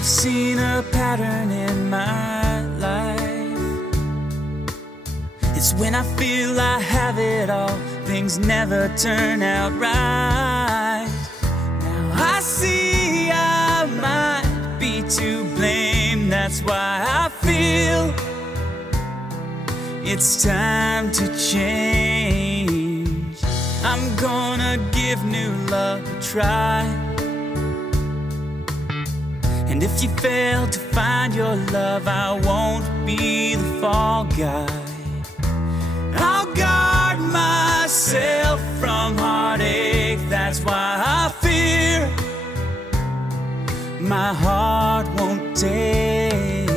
I've seen a pattern in my life. It's when I feel I have it all, things never turn out right. Now I see I might be to blame. That's why I feel it's time to change. I'm gonna give new love a try. And if you fail to find your love, I won't be the fall guy. I'll guard myself from heartache. That's why I fear my heart won't take.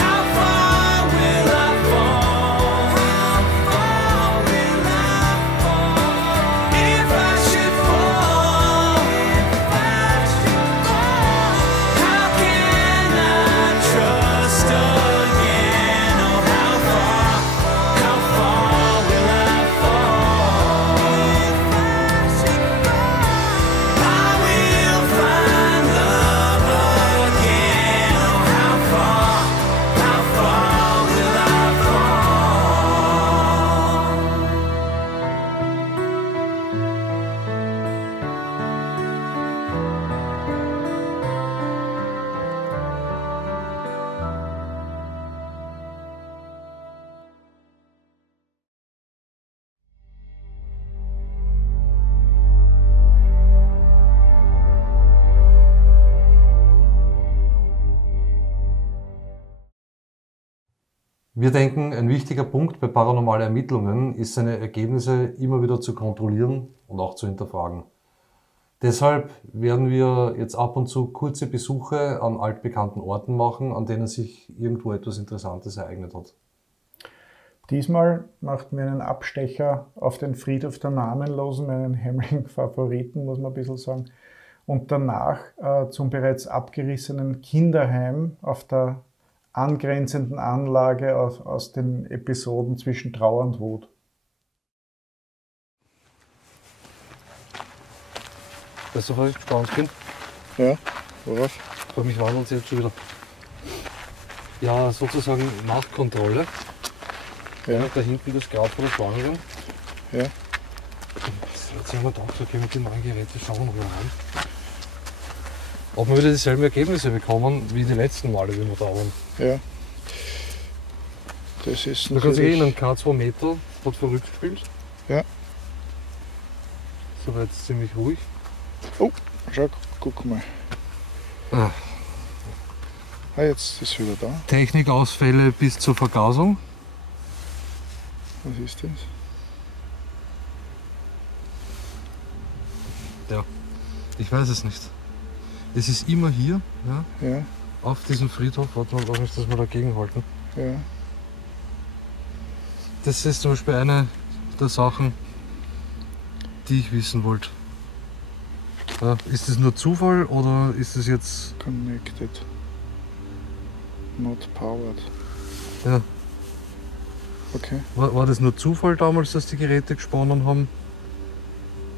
How far will I fall? How far will I fall? If I should fall, how can I trust again? Oh, how far will I fall? I will find love again. Oh, how far will I Wir denken, ein wichtiger Punkt bei paranormalen Ermittlungen ist, seine Ergebnisse immer wieder zu kontrollieren und auch zu hinterfragen. Deshalb werden wir jetzt ab und zu kurze Besuche an altbekannten Orten machen, an denen sich irgendwo etwas Interessantes ereignet hat. Diesmal machten wir einen Abstecher auf den Friedhof der Namenlosen, einen Hemling-Favoriten, muss man ein bisschen sagen, und danach zum bereits abgerissenen Kinderheim auf der angrenzenden Anlage aus den Episoden zwischen Trauer und Wut. Weißt du, was ich gespannt bin? Ja, worauf? Bei mich wandelt es jetzt schon wieder. Ja, sozusagen Machtkontrolle. Ja. Da hinten das Grab von der Schwangeren. Ja. Jetzt haben wir gedacht, okay, mit den neuen Geräten schauen wir rein. Ob wir wieder dieselben Ergebnisse bekommen wie die letzten Male, wie wir da waren. Ja. Das ist Du kannst dich erinnern, K2 Meter hat verrückt gespielt. Ja. So war jetzt ziemlich ruhig. Oh, schau, guck mal. Ah. Jetzt ist es wieder da. Technikausfälle bis zur Vergasung. Was ist das? Ja, ich weiß es nicht. Es ist immer hier, ja, Ja, auf diesem Friedhof. Warte mal, lass mich das mal dagegen halten. ja. Das ist zum Beispiel eine der Sachen, die ich wissen wollte. Ja, ist das nur Zufall oder ist das jetzt... Connected. Not powered. Ja, Okay. war das nur Zufall damals, dass die Geräte gesponnen haben?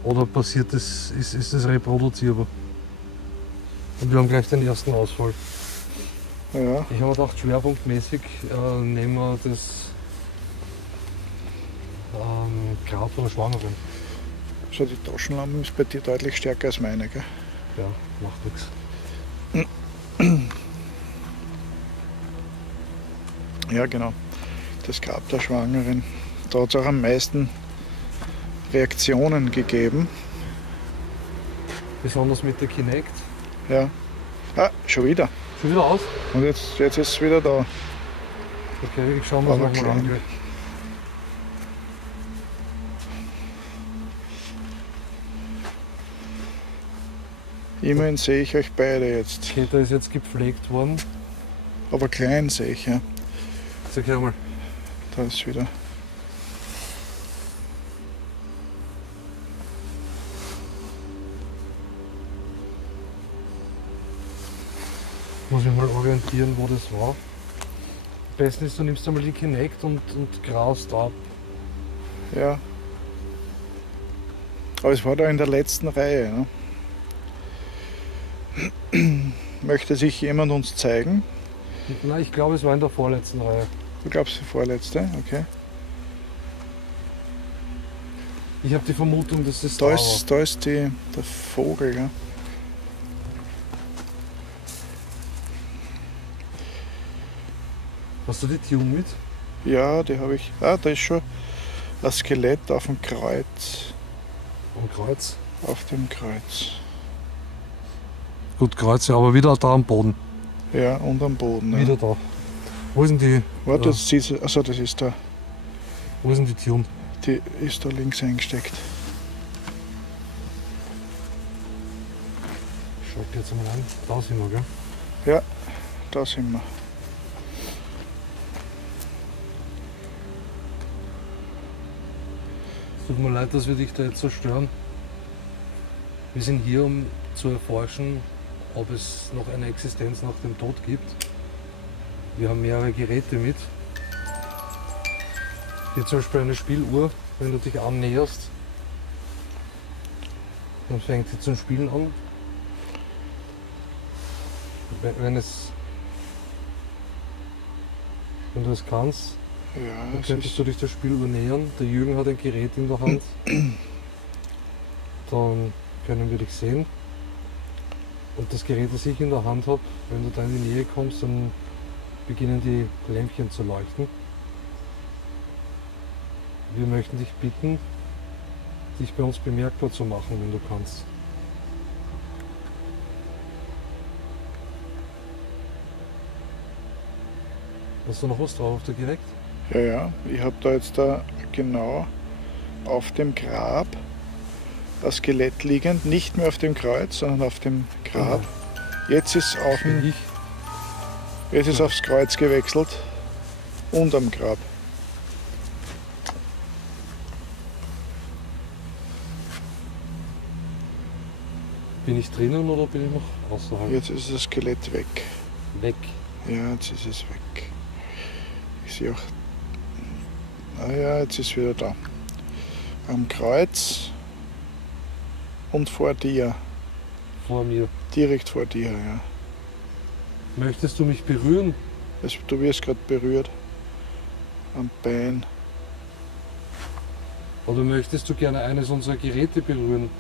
Oder passiert das, ist das reproduzierbar? Und wir haben gleich den ersten Ausfall. Ja, Ich habe gedacht, schwerpunktmäßig nehmen wir das Grab von der Schwangeren. so die Taschenlampe ist bei dir deutlich stärker als meine, gell? Ja, macht nichts. Ja, genau. Das Grab der Schwangeren. Da hat es auch am meisten Reaktionen gegeben. Besonders mit der Kinect. Ja. Ah, schon wieder. Schon wieder aus? Und jetzt ist es wieder da. Okay, ich schaue mir das Aber nochmal an. klein. Immerhin sehe ich euch beide jetzt. Okay, da ist jetzt gepflegt worden. Aber klein sehe ich, ja. Sag her mal. Da ist wieder. Muss ich mal orientieren, wo das war. Am besten ist, du nimmst einmal die Kinect und graust ab. Ja. Aber es war da in der letzten Reihe. Ne? Möchte sich jemand uns zeigen? Nein, ich glaube, es war in der vorletzten Reihe. Du glaubst die vorletzte? Okay. Ich habe die Vermutung, dass es Da war. ist der Vogel. Ja? Hast du die Tune mit? Ja, die habe ich. Ah, da ist schon ein Skelett auf dem Kreuz. Am Kreuz. Auf dem Kreuz. Gut, Kreuz, ja, aber wieder da am Boden. Ja, und am Boden. Ja. Wieder da. Wo ist denn die? Warte, jetzt siehst du. Achso, das ist da. Wo ist denn die Tune? Die ist da links eingesteckt. Schau jetzt mal an. Da sind wir, gell? Ja, da sind wir. Es tut mir leid, dass wir dich da jetzt so stören. Wir sind hier, um zu erforschen, ob es noch eine Existenz nach dem Tod gibt. Wir haben mehrere Geräte mit. Hier zum Beispiel eine Spieluhr. Wenn du dich annäherst, dann fängt sie zum Spielen an. Wenn du es kannst, Ja, dann es könntest ist, du dich der Spieluhr nähern. Der Jürgen hat ein Gerät in der Hand. Dann können wir dich sehen. Und das Gerät, das ich in der Hand habe, wenn du da in die Nähe kommst, dann beginnen die Lämpchen zu leuchten. Wir möchten dich bitten, dich bei uns bemerkbar zu machen, wenn du kannst. Hast du noch was drauf auf der direkt? ja, ich habe da jetzt da genau auf dem Grab ein Skelett liegend, nicht mehr auf dem Kreuz, sondern auf dem Grab. Jetzt ist Bin ich? jetzt ist aufs Kreuz gewechselt und am Grab. Bin ich drinnen oder bin ich noch außerhalb? Jetzt ist das Skelett weg. Weg. Ja, jetzt ist es weg. Ich sehe auch. Ah ja, jetzt ist es wieder da. Am Kreuz und vor dir. Vor mir. Direkt vor dir, ja. Möchtest du mich berühren? Du wirst gerade berührt. Am Bein. Oder möchtest du gerne eines unserer Geräte berühren?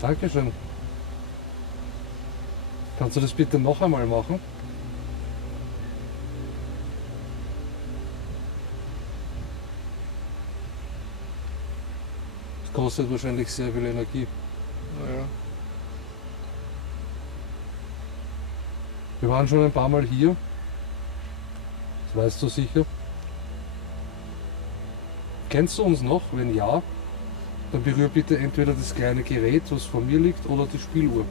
Dankeschön. Kannst du das bitte noch einmal machen? Das kostet wahrscheinlich sehr viel Energie. Naja. Wir waren schon ein paar Mal hier. Das weißt du sicher. Kennst du uns noch? Wenn ja, dann berühr bitte entweder das kleine Gerät, was vor mir liegt, oder die Spieluhr.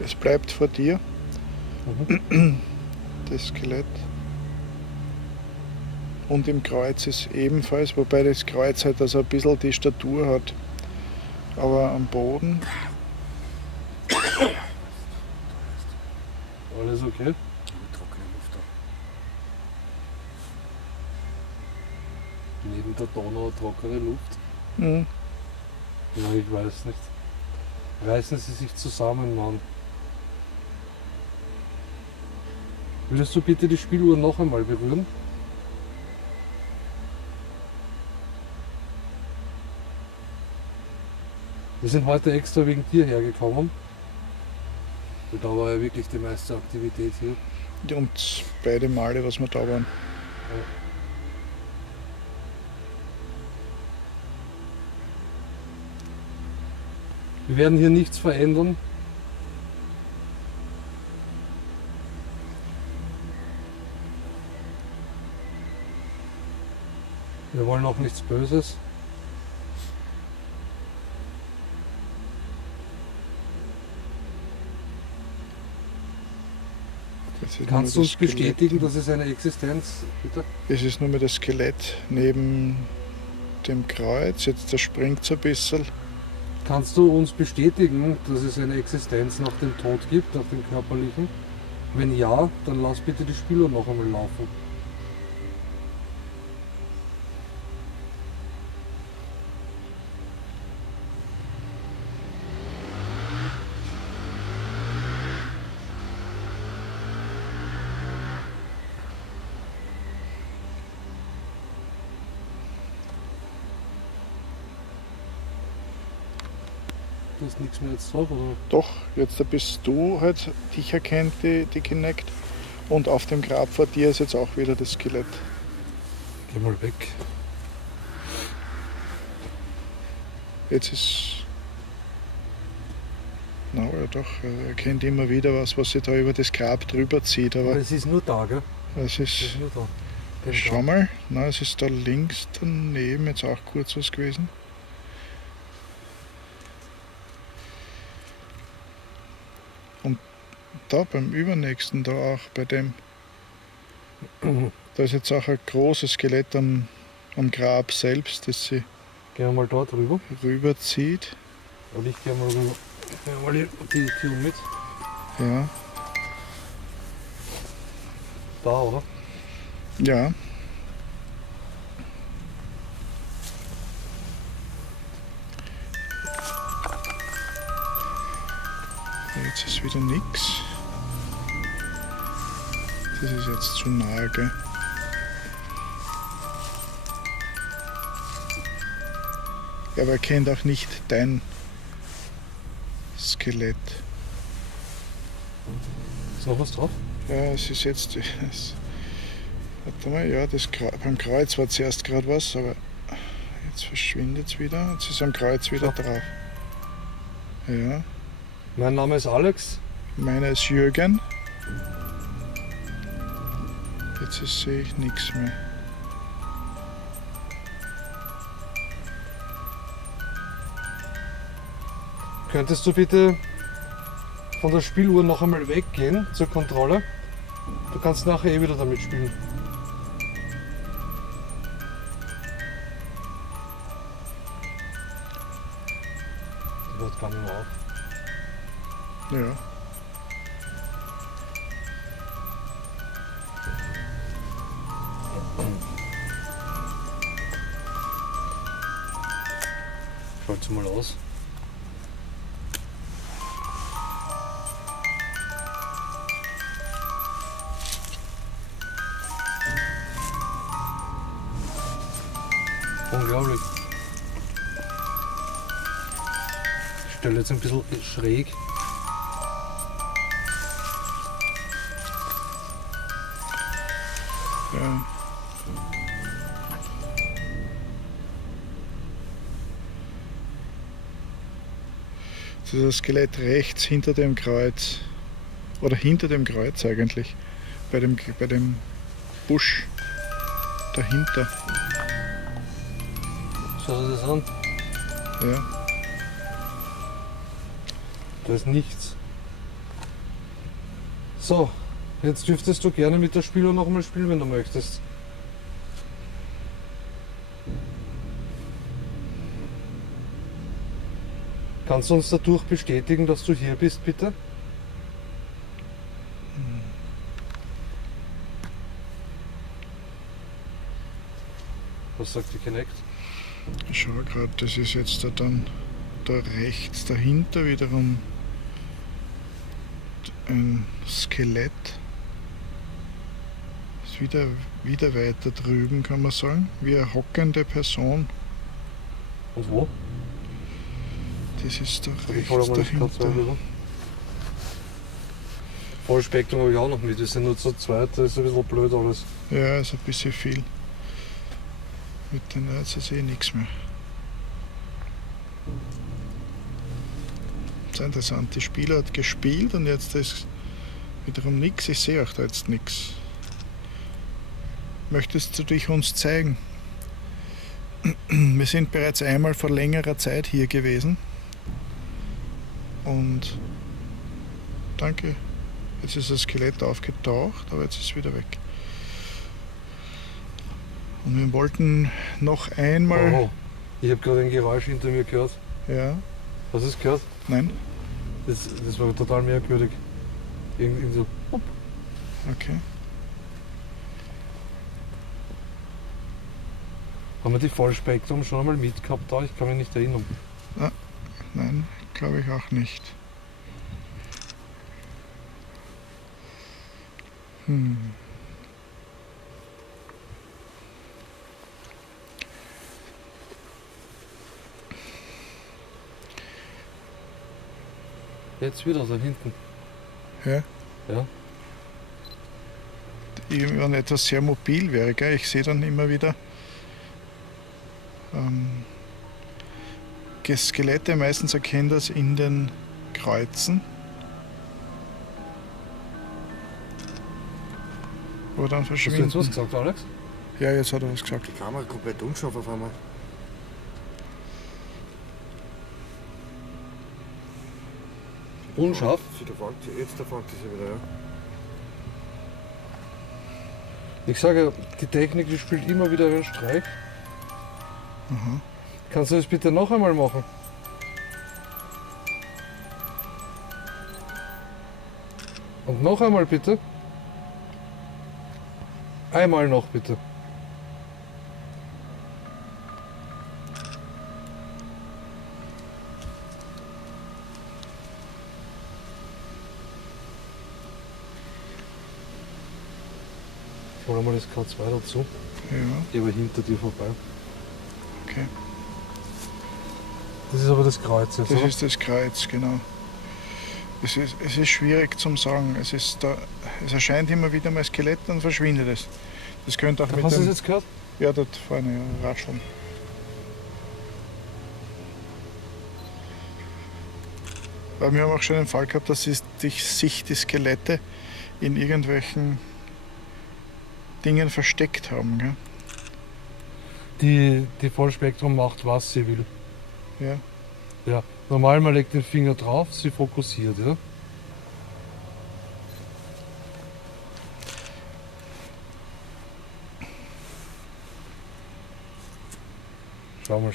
Es bleibt vor dir, das Skelett. Und im Kreuz ist ebenfalls, wobei das Kreuz halt also ein bisschen die Statur hat. Aber am Boden, Alles okay? Trockene Luft da. Neben der Donau trockene Luft. hm, Ja, ich weiß nicht. Reißen Sie sich zusammen, Mann. Würdest du bitte die Spieluhr noch einmal berühren? Wir sind heute extra wegen dir hergekommen. Da war ja wirklich die meiste Aktivität hier. und beide Male, was wir da waren. Wir werden hier nichts verändern. Wir wollen auch nichts Böses. Das Kannst du uns bestätigen, dass es eine Existenz, bitte? Es ist nur mehr das Skelett neben dem Kreuz. Jetzt da springt es ein bisschen. Kannst du uns bestätigen, dass es eine Existenz nach dem Tod gibt, nach dem körperlichen? Wenn ja, dann lass bitte die Spieluhr noch einmal laufen. Du hast nichts mehr jetzt drauf, oder? Doch, jetzt bist du halt, dich erkennt die Kinect. Und auf dem Grab vor dir ist jetzt auch wieder das Skelett. Geh mal weg. Jetzt ist. Na ja doch, er erkennt immer wieder was sich da über das Grab drüber zieht. Aber Aber es ist nur da, gell? es Es ist. ist nur da. Den Schau da. mal, na, es ist da links daneben jetzt auch kurz was gewesen. Und da beim übernächsten, da auch bei dem, da ist jetzt auch ein großes Skelett am Grab selbst, das sie Gehen wir mal da drüber. rüberzieht. Und ich gehe mal rüber. Ich gehe mal die Tür mit. Ja, Da, oder? ja. Jetzt ist wieder nix. Das ist jetzt zu nahe, gell? Ja, aber er kennt auch nicht dein Skelett. Ist noch was drauf? Ja, es ist jetzt. Warte mal, ja, beim Kreuz war zuerst gerade was, aber jetzt verschwindet es wieder. Jetzt ist am Kreuz wieder drauf. Ja, Mein Name ist Alex. meiner ist Jürgen. Jetzt sehe ich nichts mehr. Könntest du bitte von der Spieluhr noch einmal weggehen zur Kontrolle? Du kannst nachher eh wieder damit spielen. Die hört gar nicht mehr auf. Ja. Schaut sie mal aus. Unglaublich. Ich stelle jetzt ein bisschen schräg. Ja. Das ist das Skelett rechts hinter dem Kreuz. Oder hinter dem Kreuz eigentlich. Bei dem Busch dahinter. Schau dir das an. Ja. Da ist nichts. So, jetzt dürftest du gerne mit der Spieluhr noch mal spielen, wenn du möchtest. Kannst du uns dadurch bestätigen, dass du hier bist, bitte? Was sagt die Kinect? Ich schaue gerade, das ist jetzt dann da rechts dahinter wiederum ein Skelett. Ist wieder weiter drüben, kann man sagen, wie eine hockende Person. Und wo? Das ist da Ich hole rechts mal das dahinter. K2 rüber. Vollspektrum habe ich auch noch mit, wir sind nur zu zweit, das ist ein bisschen blöd alles. Ja, ist ein bisschen viel. Mit den Nerds sehe ich nichts mehr. Das ist interessant, die Spieler hat gespielt und jetzt ist wiederum nichts. Ich sehe auch da jetzt nichts. Möchtest du dich uns zeigen? Wir sind bereits einmal vor längerer Zeit hier gewesen. Und danke. Jetzt ist das Skelett aufgetaucht, aber jetzt ist es wieder weg. Und wir wollten noch einmal... Oh, ich habe gerade ein Geräusch hinter mir gehört. Ja, Hast du es gehört? nein? Das war total merkwürdig. Irgendwie so. Okay. Haben wir die Vollspektrum schon einmal mitgehabt da? Ich kann mich nicht erinnern. Nein, glaube ich auch nicht. Jetzt wieder da hinten. Ja. Ja. Wenn etwas sehr mobil wäre, gell? Ich sehe dann immer wieder Skelette, meistens erkennen das in den Kreuzen. Wo dann Hast du verschwinden. jetzt was gesagt, Alex? Ja, jetzt hat er was gesagt. Die Kamera komplett unscharf auf einmal. Unscharf? Jetzt erfolgt sie wieder, ja. Ich sage, die Technik, die spielt immer wieder einen Streich. Kannst du das bitte noch einmal machen? Und noch einmal bitte. Einmal noch bitte. Ich hole mal das K2 dazu. Ja, Ich aber hinter dir vorbei. okay. Das ist aber das Kreuz jetzt, Das oder? ist das Kreuz, genau. Es ist schwierig zum sagen. Es erscheint immer wieder mal Skelett, dann verschwindet es. Das könnte auch mit Hast du das dem... jetzt gehört? Ja, dort vorne, ja, rascheln. Aber wir haben auch schon den Fall gehabt, dass sich die Skelette in irgendwelchen Dingen versteckt haben. Gell? Die Vollspektrum macht, was sie will. Ja. Ja, normal man legt den Finger drauf, sie fokussiert, ja. Schau mal.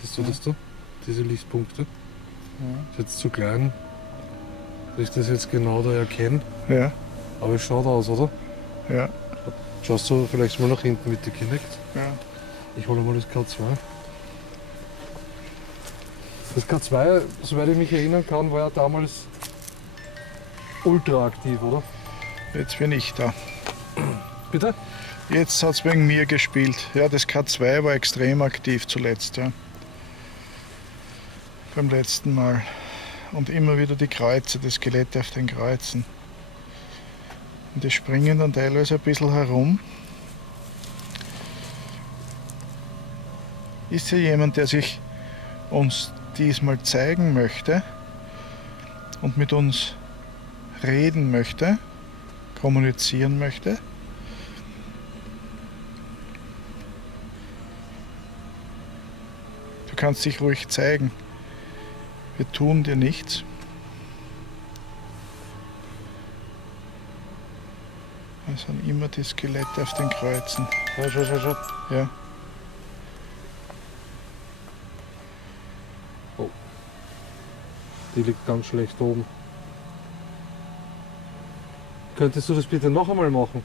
Siehst du das da? Diese Lichtpunkte? Ist jetzt zu klein, dass ich das jetzt genau da erkenne. Ja, Aber es schaut aus, oder? ja, Schaust du vielleicht mal nach hinten mit der Kinect? ja. Ich hole mal das K2. Das K2, soweit ich mich erinnern kann, war ja damals ultra aktiv, oder? Jetzt bin ich da. Bitte? Jetzt hat es wegen mir gespielt. Ja, das K2 war extrem aktiv zuletzt. Ja. Beim letzten Mal. Und immer wieder die Kreuze, die Skelette auf den Kreuzen. Und die springen dann teilweise ein bisschen herum. Ist hier jemand, der sich uns diesmal zeigen möchte und mit uns reden möchte, kommunizieren möchte? Du kannst dich ruhig zeigen. Wir tun dir nichts. Es sind immer die Skelette auf den Kreuzen. Schau. Ja. Die liegt ganz schlecht oben. Könntest du das bitte noch einmal machen?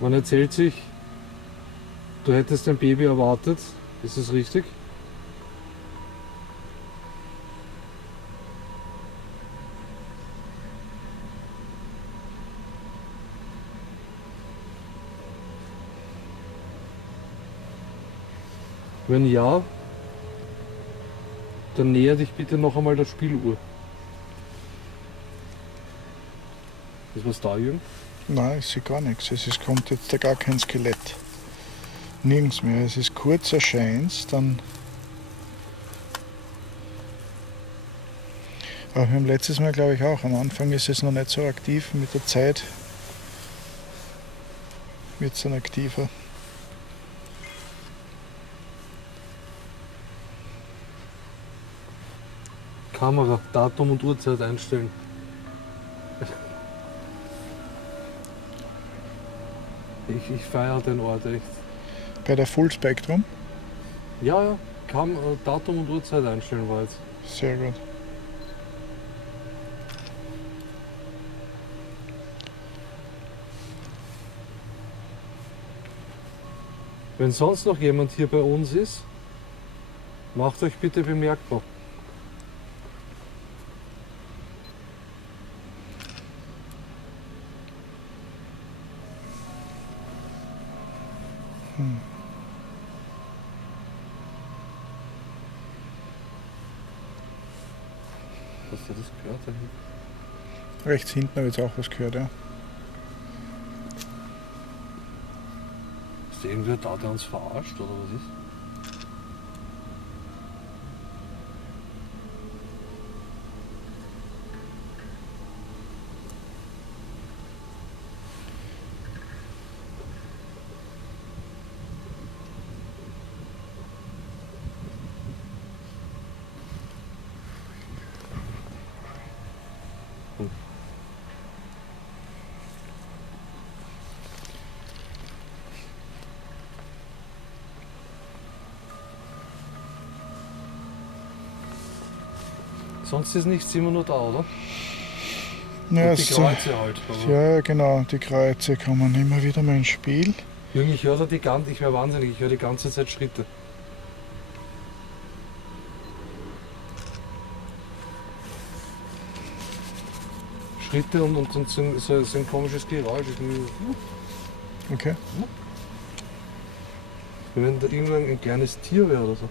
Man erzählt sich, du hättest ein Baby erwartet. Ist das richtig? Wenn ja, dann näher dich bitte noch einmal der Spieluhr. Ist was da, Jürgen? Nein, ich sehe gar nichts. Kommt jetzt da gar kein Skelett. Nirgends mehr. Es ist kurz erscheint, dann. Aber wir haben letztes Mal, glaube ich, auch. Am Anfang ist es noch nicht so aktiv. Mit der Zeit wird es dann aktiver. Kamera, Datum und Uhrzeit einstellen. Ich feiere den Ort echt. Bei der Full Spectrum? Ja, Datum und Uhrzeit einstellen war jetzt. Sehr gut. Wenn sonst noch jemand hier bei uns ist, macht euch bitte bemerkbar. Hast du das gehört? Rechts hinten habe ich jetzt auch was gehört, ja. Ist irgendwer da, der uns verarscht oder was ist? Sonst ist nichts immer nur da, oder? Ja, Und die Kreuze halt. Aber ja, genau, die Kreuze kommen immer wieder mal ins Spiel. Junge, ich höre da ich wäre wahnsinnig, ich höre die ganze Zeit Schritte. Schritte und so ein komisches Geräusch. Okay. Wie wenn da irgendwann ein kleines Tier wäre oder so.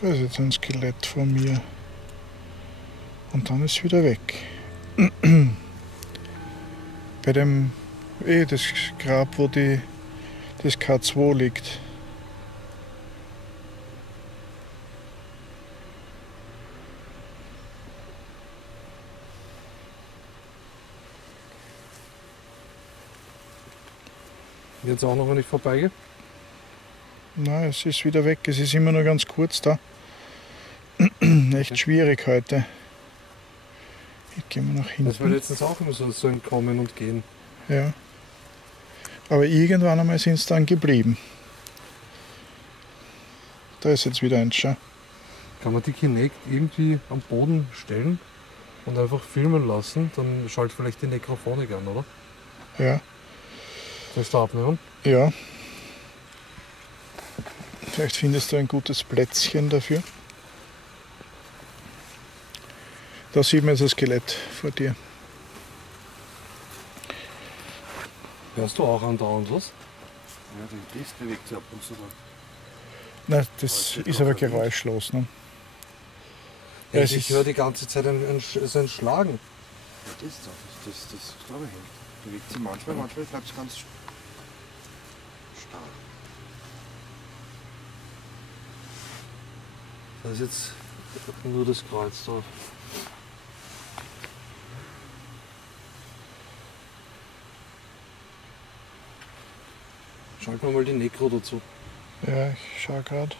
Da ist jetzt ein Skelett von mir. Und dann ist es wieder weg. Bei dem, das Grab, wo das K2 liegt. Jetzt auch noch, wenn ich vorbeigehe. Nein, es ist wieder weg. Es ist immer nur ganz kurz da. Echt schwierig heute. Ich gehe mal nach hinten. Das war letztens auch immer so ein Kommen und Gehen. Ja. Aber irgendwann einmal sind es dann geblieben. Da ist jetzt wieder ein Schau. Kann man die Kinect irgendwie am Boden stellen und einfach filmen lassen? Dann schaltet vielleicht die Nekrophonik an, oder? Ja. Kannst du abnehmen? Ja. Vielleicht findest du ein gutes Plätzchen dafür. Da sieht man jetzt das Skelett vor dir. Hörst du auch andauernd was? Ja, das bewegt sich ab und zu. Nein, das ist aber geräuschlos. Ne? Ja, es Ich ist, höre die ganze Zeit ein Schlagen. Ja, das glaube ich hängt. Bewegt sich manchmal bleibt es ganz starr. Da ist jetzt nur das Kreuz drauf. Schalten wir mal die Nekro dazu. ja, ich schaue gerade.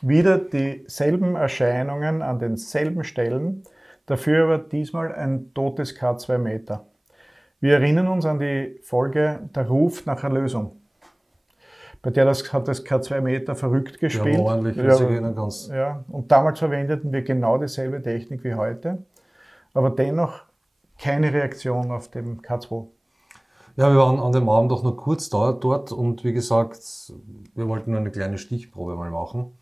Wieder dieselben Erscheinungen an denselben Stellen, dafür aber diesmal ein totes K2 Meter. Wir erinnern uns an die Folge Der Ruf nach Erlösung. Bei der hat das K2 Meter verrückt gespielt. Ja, ordentlich, wenn du dich erinnern kannst. Ja, und damals verwendeten wir genau dieselbe Technik wie heute, aber dennoch keine Reaktion auf dem K2. Ja, wir waren an dem Abend auch nur kurz dort und wie gesagt, wir wollten nur eine kleine Stichprobe mal machen.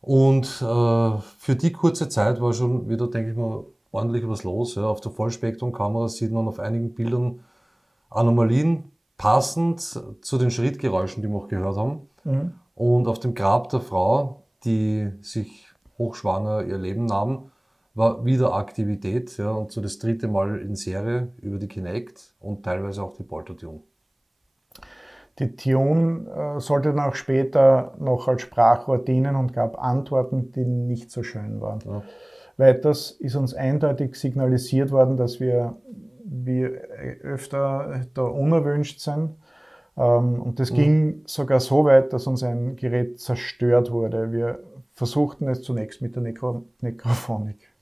Und für die kurze Zeit war schon wieder, denke ich mal, ordentlich was los. Ja. Auf der Vollspektrumkamera sieht man auf einigen Bildern Anomalien, passend zu den Schrittgeräuschen, die wir auch gehört haben. Mhm. Und auf dem Grab der Frau, die sich hochschwanger ihr Leben nahm, war wieder Aktivität. Ja, und so das dritte Mal in Serie über die Kinect und teilweise auch die Polter-Tune. Die Tune sollte dann auch später noch als Sprachrohr dienen und gab Antworten, die nicht so schön waren. Ja. Weiters ist uns eindeutig signalisiert worden, dass wir öfter da unerwünscht sind. Und das ging sogar so weit, dass uns ein Gerät zerstört wurde. Wir versuchten es zunächst mit der Nekrophonik.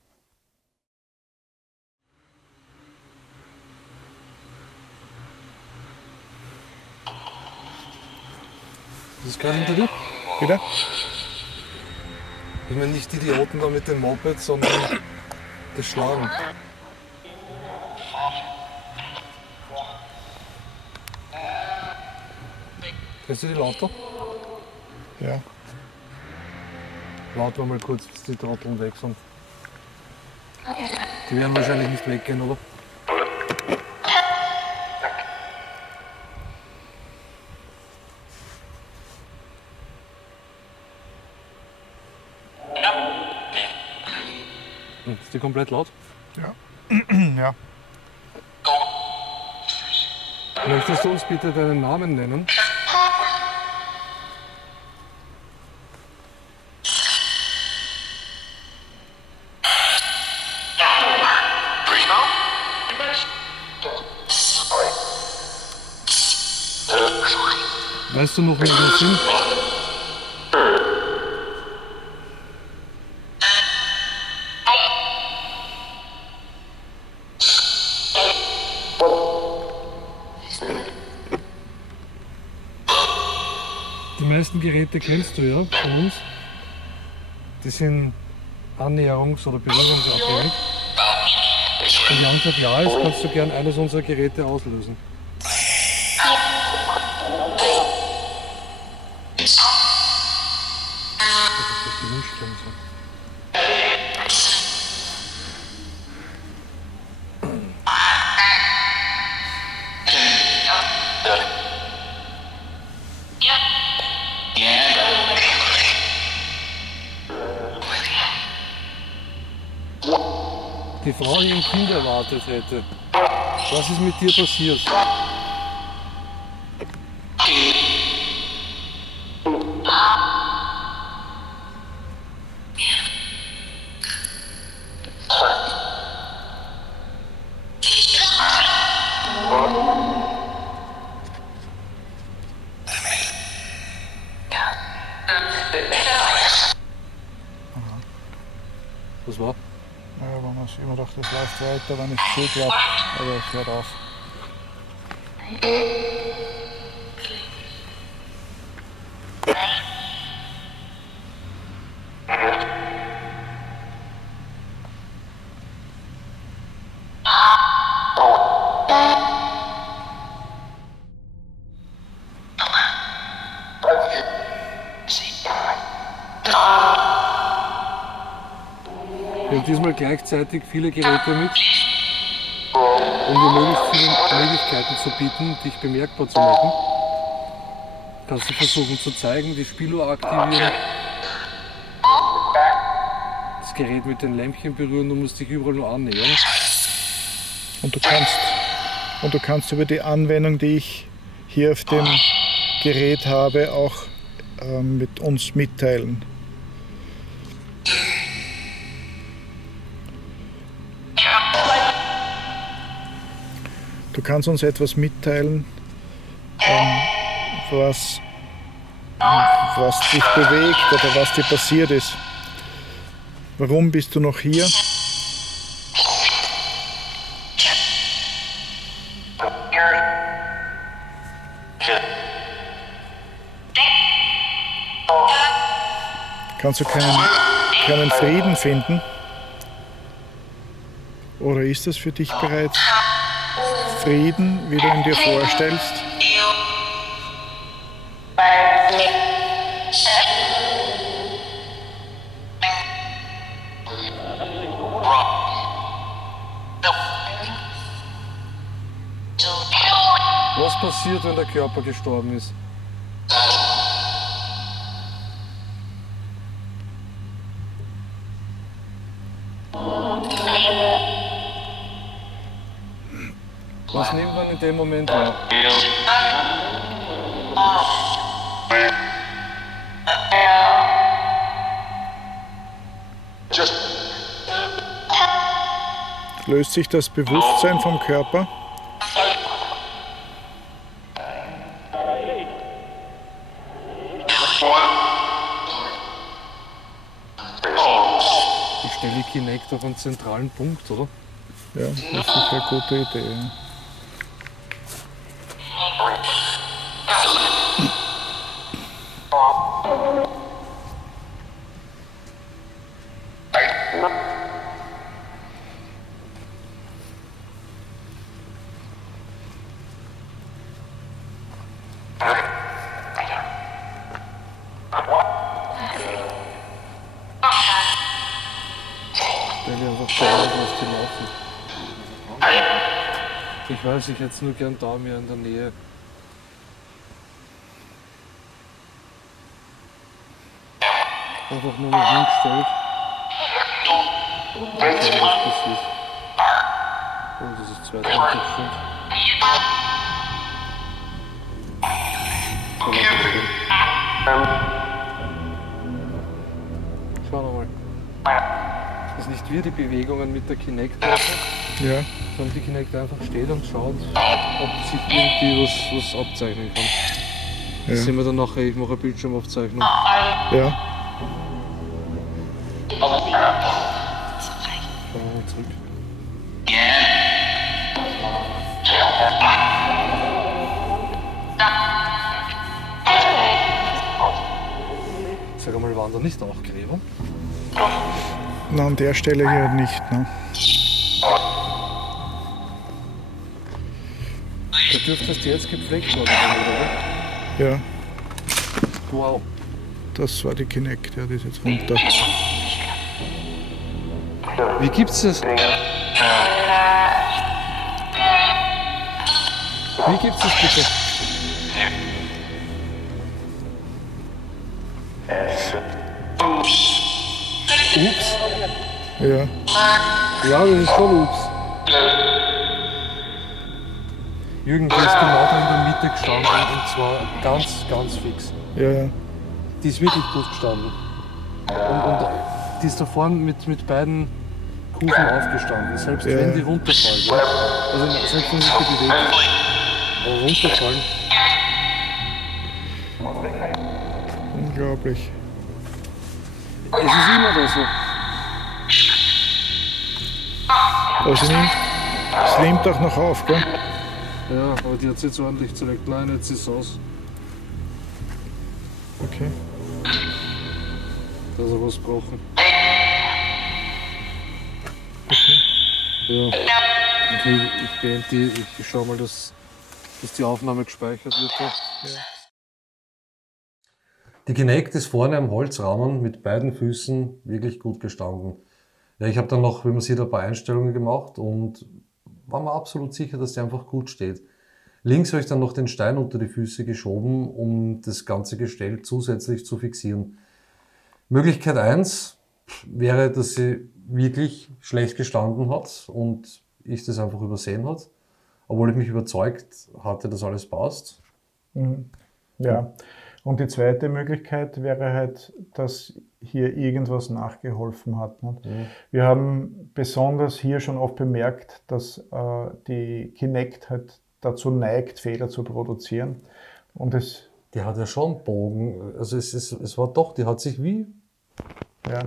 Das ist kein hinter dir? Bitte? Ich meine nicht die Idioten da mit den Mopeds, sondern das Schlagen. Kennst du die lauter? Ja. Laut war mal kurz, bis die Trotteln weg sind. Die werden wahrscheinlich nicht weggehen, oder? Ist die komplett laut? Ja. Ja. Möchtest du uns bitte deinen Namen nennen? Weißt du noch, wer wir sind? Die meisten Geräte kennst du ja von uns. Die sind annäherungs- oder berührungsabhängig. Wenn die Antwort ja ist, kannst du gern eines unserer Geräte auslösen. Das ist die Wunschgrenze. Die Frau, die ein Kind erwartet hätte, was ist mit dir passiert? Was war? Ja, wenn man sich immer dachte, es läuft weiter, wenn ich zuklappt, aber es hört auf. Wir haben diesmal gleichzeitig viele Geräte mit, um dir möglichst viele Möglichkeiten zu bieten, dich bemerkbar zu machen. Kannst du versuchen zu zeigen, die Spieluhr aktivieren, das Gerät mit den Lämpchen berühren, du musst dich überall nur annähern. Und du kannst über die Anwendung, die ich hier auf dem Gerät habe, auch mit uns mitteilen. Du kannst uns etwas mitteilen, was dich bewegt oder was dir passiert ist. Warum bist du noch hier? Kannst du keinen Frieden finden? Oder ist das für dich bereits Frieden, wie du ihn dir vorstellst? Was passiert, wenn der Körper gestorben ist? Was nimmt man in dem Moment wahr? löst sich das Bewusstsein vom Körper. Ich stelle Kinect auf einen zentralen Punkt, oder? Ja, das ist sicher eine gute Idee. Ja. Stelle einfach schauen, was die laufen. Ich weiß, ich hätte es nur gern da mehr in der Nähe. Einfach nur mal hingestellt. Und schauen, was passiert. Oh, das ist zweiter Hintergrund. Schau nochmal. Das ist nicht wir die Bewegungen mit der Kinect machen, Ja, sondern die Kinect einfach steht und schaut, ob sich irgendwie was abzeichnen kann. Das ja, sehen wir dann nachher, ich mache eine Bildschirmaufzeichnung. ja. Schauen wir mal zurück. Sag einmal, waren da nicht auch Gräber? Na, an der Stelle hier nicht. Ne? Da dürfte das jetzt gepflegt worden sein, oder? Ja, Wow. das war die Kinect, ja, die ist jetzt runter. Wie gibt's das? Wie gibt's das bitte? Ups. Ja, Ja, das ist schon Ups. Jürgen, die ist genau da in der Mitte gestanden und zwar ganz fix. ja, ja. Die ist wirklich gut gestanden. Und die ist da vorne mit beiden Kufen aufgestanden, selbst Ja. wenn die runterfallen. Ja? Also selbst wenn sich die bewegt. Aber runterfallen. Unglaublich. Es ist immer da so. Aber es nimmt auch noch auf, gell? Ja, aber die hat sich jetzt ordentlich zurecht. Nein, jetzt ist es aus. Okay. Da ist er was gebrochen. Ja. Okay, ich beende die, ich schau mal, dass die Aufnahme gespeichert wird. Da. Die Kinect ist vorne am Holzrahmen mit beiden Füßen wirklich gut gestanden. Ja, ich habe dann noch, wie man sieht, ein paar Einstellungen gemacht und war mir absolut sicher, dass die einfach gut steht. Links habe ich dann noch den Stein unter die Füße geschoben, um das ganze Gestell zusätzlich zu fixieren. Möglichkeit 1 wäre, dass sie wirklich schlecht gestanden hat und ich das einfach übersehen hat, obwohl ich mich überzeugt hatte, dass alles passt. Mhm. Ja. Und die zweite Möglichkeit wäre halt, dass hier irgendwas nachgeholfen hat. Nicht? Mhm. Wir haben besonders hier schon oft bemerkt, dass die Kinect halt dazu neigt, Fehler zu produzieren. Und es, Die hat ja schon Bogen, also es war doch, die hat sich wie, ja.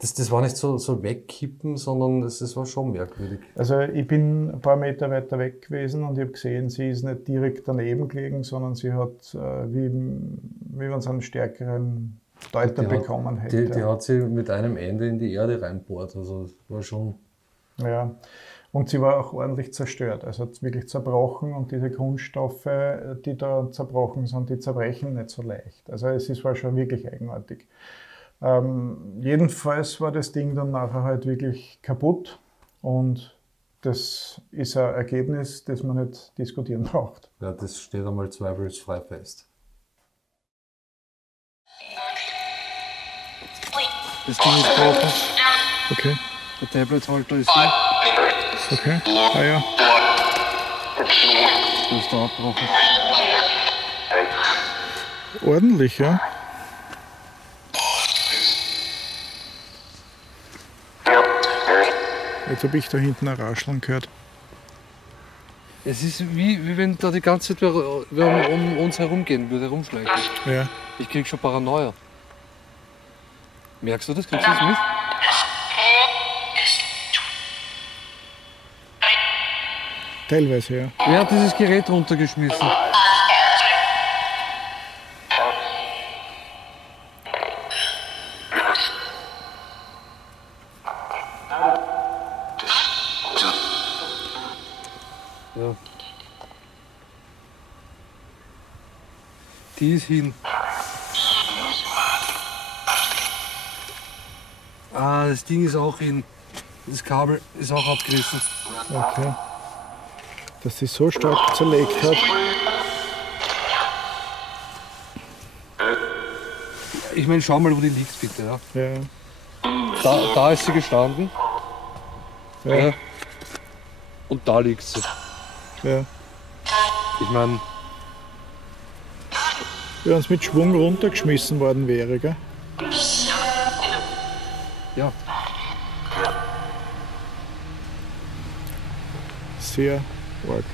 das war nicht so wegkippen, sondern es war schon merkwürdig. Also ich bin ein paar Meter weiter weg gewesen und ich habe gesehen, sie ist nicht direkt daneben gelegen, sondern sie hat, wie wenn sie einen stärkeren Deuter bekommen hätte. Die hat sie mit einem Ende in die Erde reinbohrt, also das war schon... Ja, und sie war auch ordentlich zerstört, also hat wirklich zerbrochen und diese Kunststoffe, die da zerbrochen sind, die zerbrechen nicht so leicht. Also war schon wirklich eigenartig. Jedenfalls war das Ding dann nachher halt wirklich kaputt und das ist ein Ergebnis, das man nicht diskutieren braucht. Ja, das steht einmal zweifelsfrei fest. Das Ding ist gebrochen, Okay, der Tablet-Halter ist hier, okay, ah ja, der ist da abgebrochen. ordentlich, ja. Jetzt habe ich da hinten ein Rascheln gehört. Es ist wie wenn da die ganze Zeit wer um uns herumgehen würde, herumschleichen. Ja. Ich krieg schon Paranoia. Merkst du das? Kriegst du das mit? Teilweise, ja. Wer hat dieses Gerät runtergeschmissen? Ja. Die ist hin. Ah, das Ding ist auch hin. Das Kabel ist auch abgerissen. Okay. Dass sie so stark zerlegt hat. Ich meine, schau mal, wo die liegt, bitte. Ja. Ja. Da ist sie gestanden. Ja. Ja. Und da liegt sie. Ja. Ich meine, Wenn es mit Schwung runtergeschmissen worden wäre, gell? ja. Sehr arg.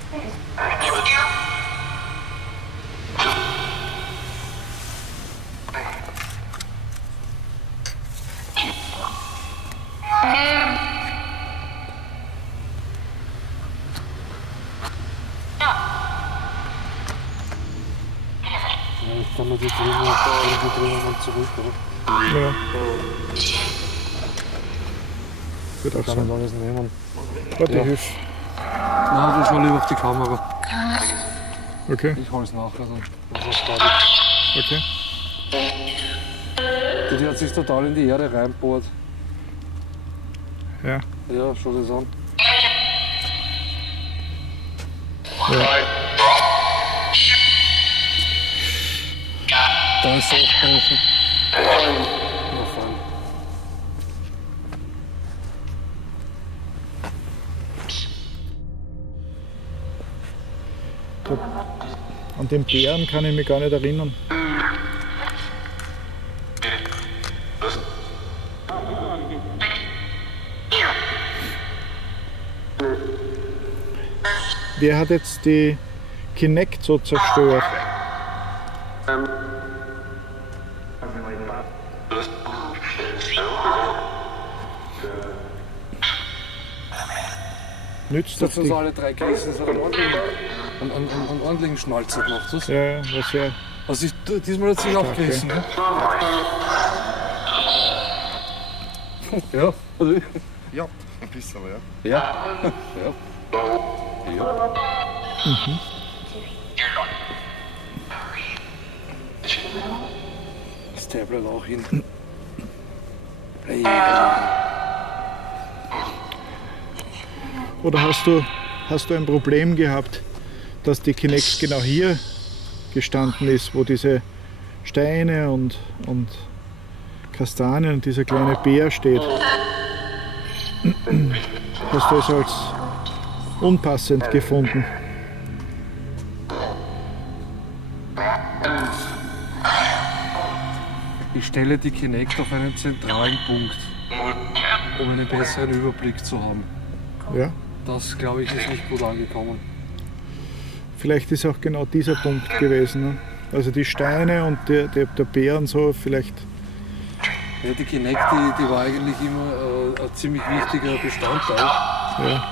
Ich kann mir die drehen und zurück, oder? Ja. Wird auch Kann man sein. alles nehmen. Warte, Ja. hilf. Nein, ich schau lieber auf die Kamera. Okay, Ich hol's nach. Das ist stabil. okay. Die hat sich total in die Erde reinbohrt. Ja. Ja, schau das an. Da ist sie aufgebrochen. Na fein. An den Bären kann ich mich gar nicht erinnern. Wer hat jetzt die Kinect so zerstört? Nützt Das das sind so die? alle drei Geißen. Das hat einen ordentlichen Schnalzer gemacht. Was? Ja, was ja. Also diesmal hat sie sich aufgerissen. Ne? Ja, oder? Ja, ein bisschen, aber ja. Ja. Ja. Ja. Das Tablet auch hin. Hey. Oder hast du ein Problem gehabt, dass die Kinect genau hier gestanden ist, wo diese Steine und Kastanien und dieser kleine Bär steht? Hast du es als unpassend gefunden? Ich stelle die Kinect auf einen zentralen Punkt, um einen besseren Überblick zu haben. Ja? Das, glaube ich, ist nicht gut angekommen. Vielleicht ist auch genau dieser Punkt gewesen. Ne? Also die Steine und der Bär und so, vielleicht. Ja, die Kinect, die war eigentlich immer ein ziemlich wichtiger Bestandteil. Ja.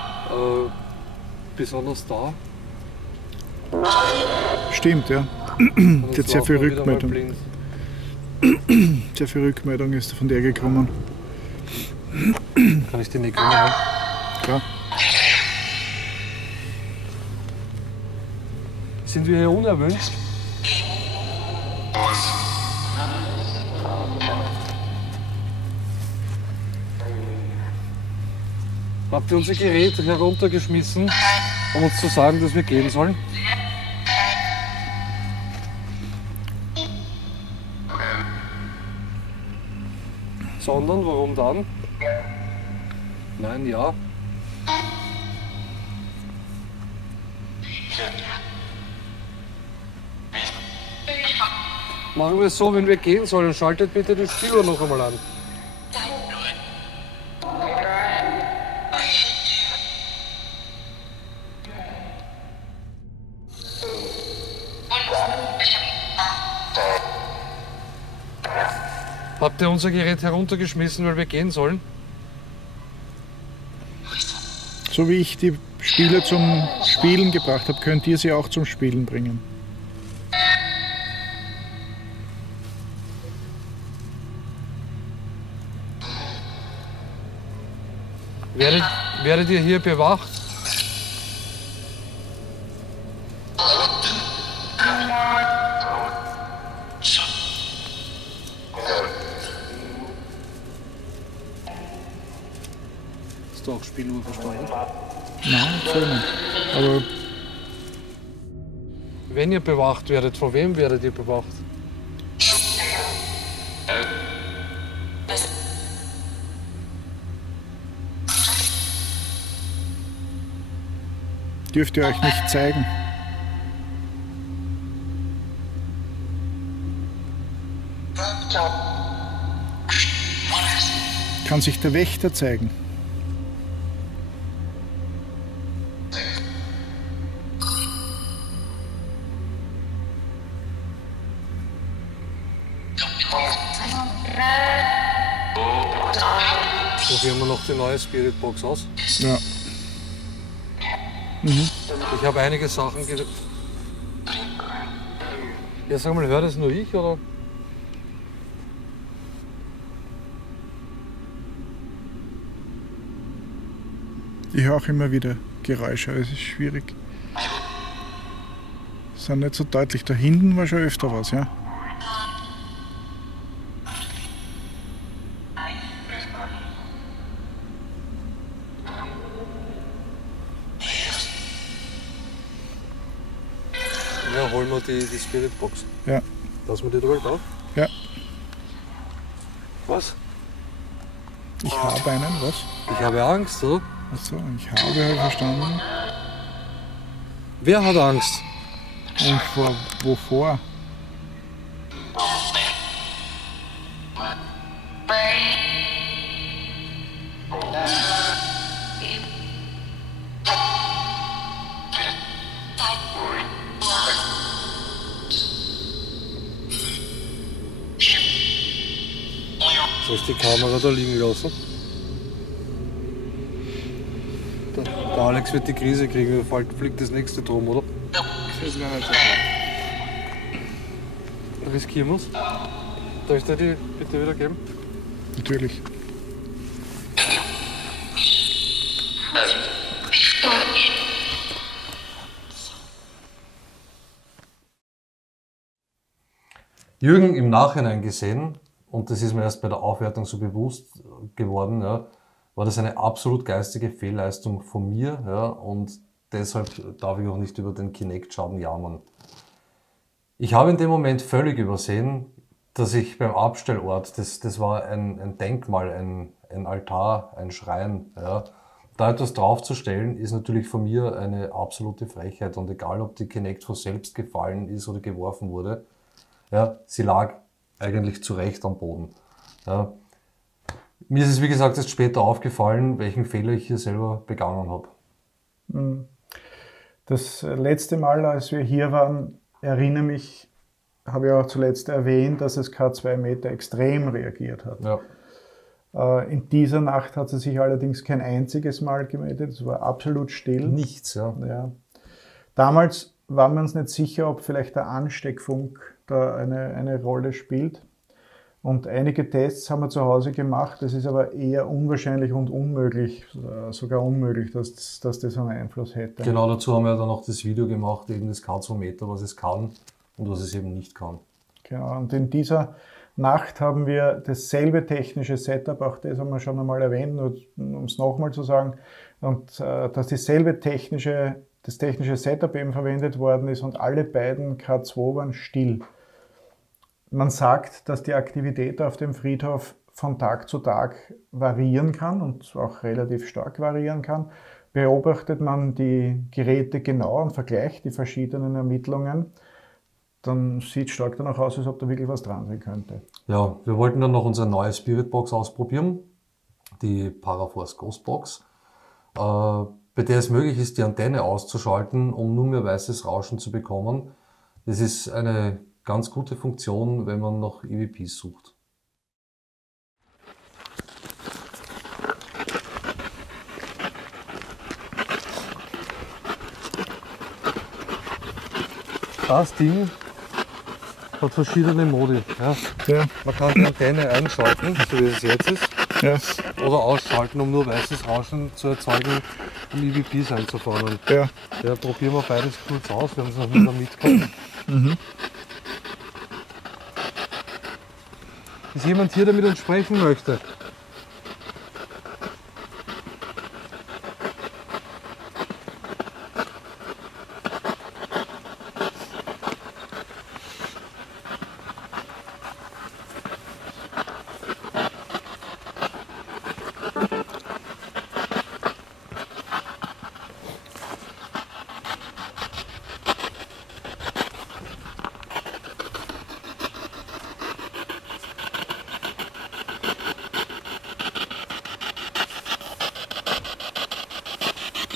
Besonders da. Stimmt, ja. Und Die hat jetzt sehr viel laufen wir wieder mal Rückmeldung. blind. Sehr viel Rückmeldung ist von der gekommen. Kann ich die nicht haben? Klar. Sind wir hier unerwünscht? Habt ihr unser Gerät heruntergeschmissen, um uns zu sagen, dass wir gehen sollen? Sondern, warum dann? Nein, ja. Machen wir es so, wenn wir gehen sollen, schaltet bitte die Spieluhr noch einmal an. Habt ihr unser Gerät heruntergeschmissen, weil wir gehen sollen? So wie ich die Spiele zum Spielen gebracht habe, könnt ihr sie auch zum Spielen bringen. Werdet ihr hier bewacht? Ist da auch Spieluhr verstanden? Nein, so nicht. Aber Wenn ihr bewacht werdet, von wem werdet ihr bewacht? dürft ihr euch nicht zeigen. Kann sich der Wächter zeigen? Probieren wir noch die neue Spiritbox aus. Ja. Ich habe einige Sachen Ja, sag mal, hört das nur ich oder? Ich höre auch immer wieder Geräusche, es ist schwierig. Sind nicht so deutlich. Da hinten war schon öfter was, ja? Ja, holen wir die Spiritbox. Ja. Lassen wir die drüber drauf? Ja. Was? Ich habe einen, was? Ich habe Angst, oder? Achso, ich habe halt verstanden. Wer hat Angst? Und wovor? Soll ich die Kamera da liegen lassen? Der Alex wird die Krise kriegen, fliegt das nächste drum, oder? Das ist gar nicht so. Riskieren wir's. Darf ich dir die bitte wieder geben? Natürlich. Jürgen, im Nachhinein gesehen, und das ist mir erst bei der Aufwertung so bewusst geworden, ja, war das eine absolut geistige Fehlleistung von mir, ja, und deshalb darf ich auch nicht über den Kinect-Schaden jammern. Ich habe in dem Moment völlig übersehen, dass ich beim Abstellort, das war ein Denkmal, ein Altar, ein Schrein, ja, da etwas draufzustellen, ist natürlich von mir eine absolute Frechheit, und egal ob die Kinect von selbst gefallen ist oder geworfen wurde, ja, sie lag eigentlich zu Recht am Boden. Ja. Mir ist es, wie gesagt, erst später aufgefallen, welchen Fehler ich hier selber begangen habe. Das letzte Mal, als wir hier waren, erinnere mich, habe ich auch zuletzt erwähnt, dass das K2 Meter extrem reagiert hat. Ja. In dieser Nacht hat sie sich allerdings kein einziges Mal gemeldet, es war absolut still. Nichts, ja. Ja. Damals waren wir uns nicht sicher, ob vielleicht der Ansteckfunk da eine Rolle spielt. Und einige Tests haben wir zu Hause gemacht, es ist aber eher unwahrscheinlich und unmöglich, sogar unmöglich, dass das einen Einfluss hätte. Genau, dazu haben wir dann noch das Video gemacht, eben das K2 Meter, was es kann und was es eben nicht kann. Genau, und in dieser Nacht haben wir dasselbe technische Setup, auch das haben wir schon einmal erwähnt, nur um es nochmal zu sagen, und dass das technische Setup eben verwendet worden ist und alle beiden K2 waren still. Man sagt, dass die Aktivität auf dem Friedhof von Tag zu Tag variieren kann und auch relativ stark variieren kann. Beobachtet man die Geräte genau und vergleicht die verschiedenen Ermittlungen, dann sieht es stark danach aus, als ob da wirklich was dran sein könnte. Ja, wir wollten dann noch unsere neue Spiritbox ausprobieren, die Paraforce Ghostbox, bei der es möglich ist, die Antenne auszuschalten, um nur mehr weißes Rauschen zu bekommen. Das ist eine ganz gute Funktion, wenn man nach EVPs sucht. Das Ding hat verschiedene Modi. Ja. Ja, Man kann die Antenne einschalten, so wie es jetzt ist, ja, oder ausschalten, um nur weißes Rauschen zu erzeugen, um EVPs einzufangen. ja. Ja, probieren wir beides kurz aus, wir haben es noch nicht mehr mitgekommen. Ist jemand hier, der mit uns sprechen möchte?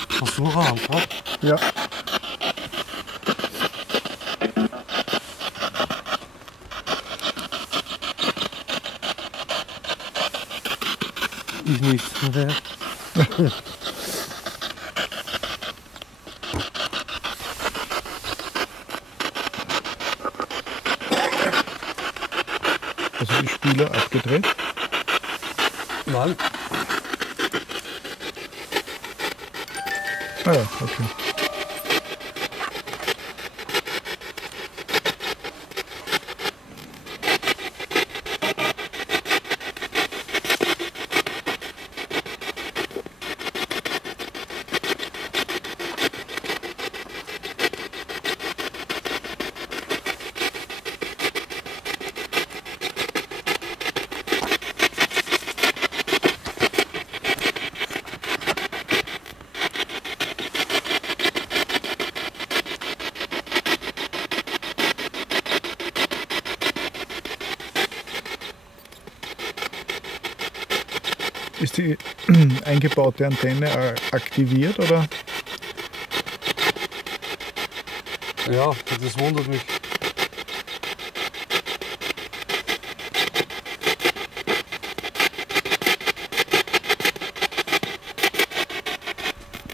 Versuche einfach. Ja. Ich nicht. Also die Spieler abgedreht. Nein. Ah ja, okay. Ist die eingebaute Antenne aktiviert oder? Ja, das wundert mich.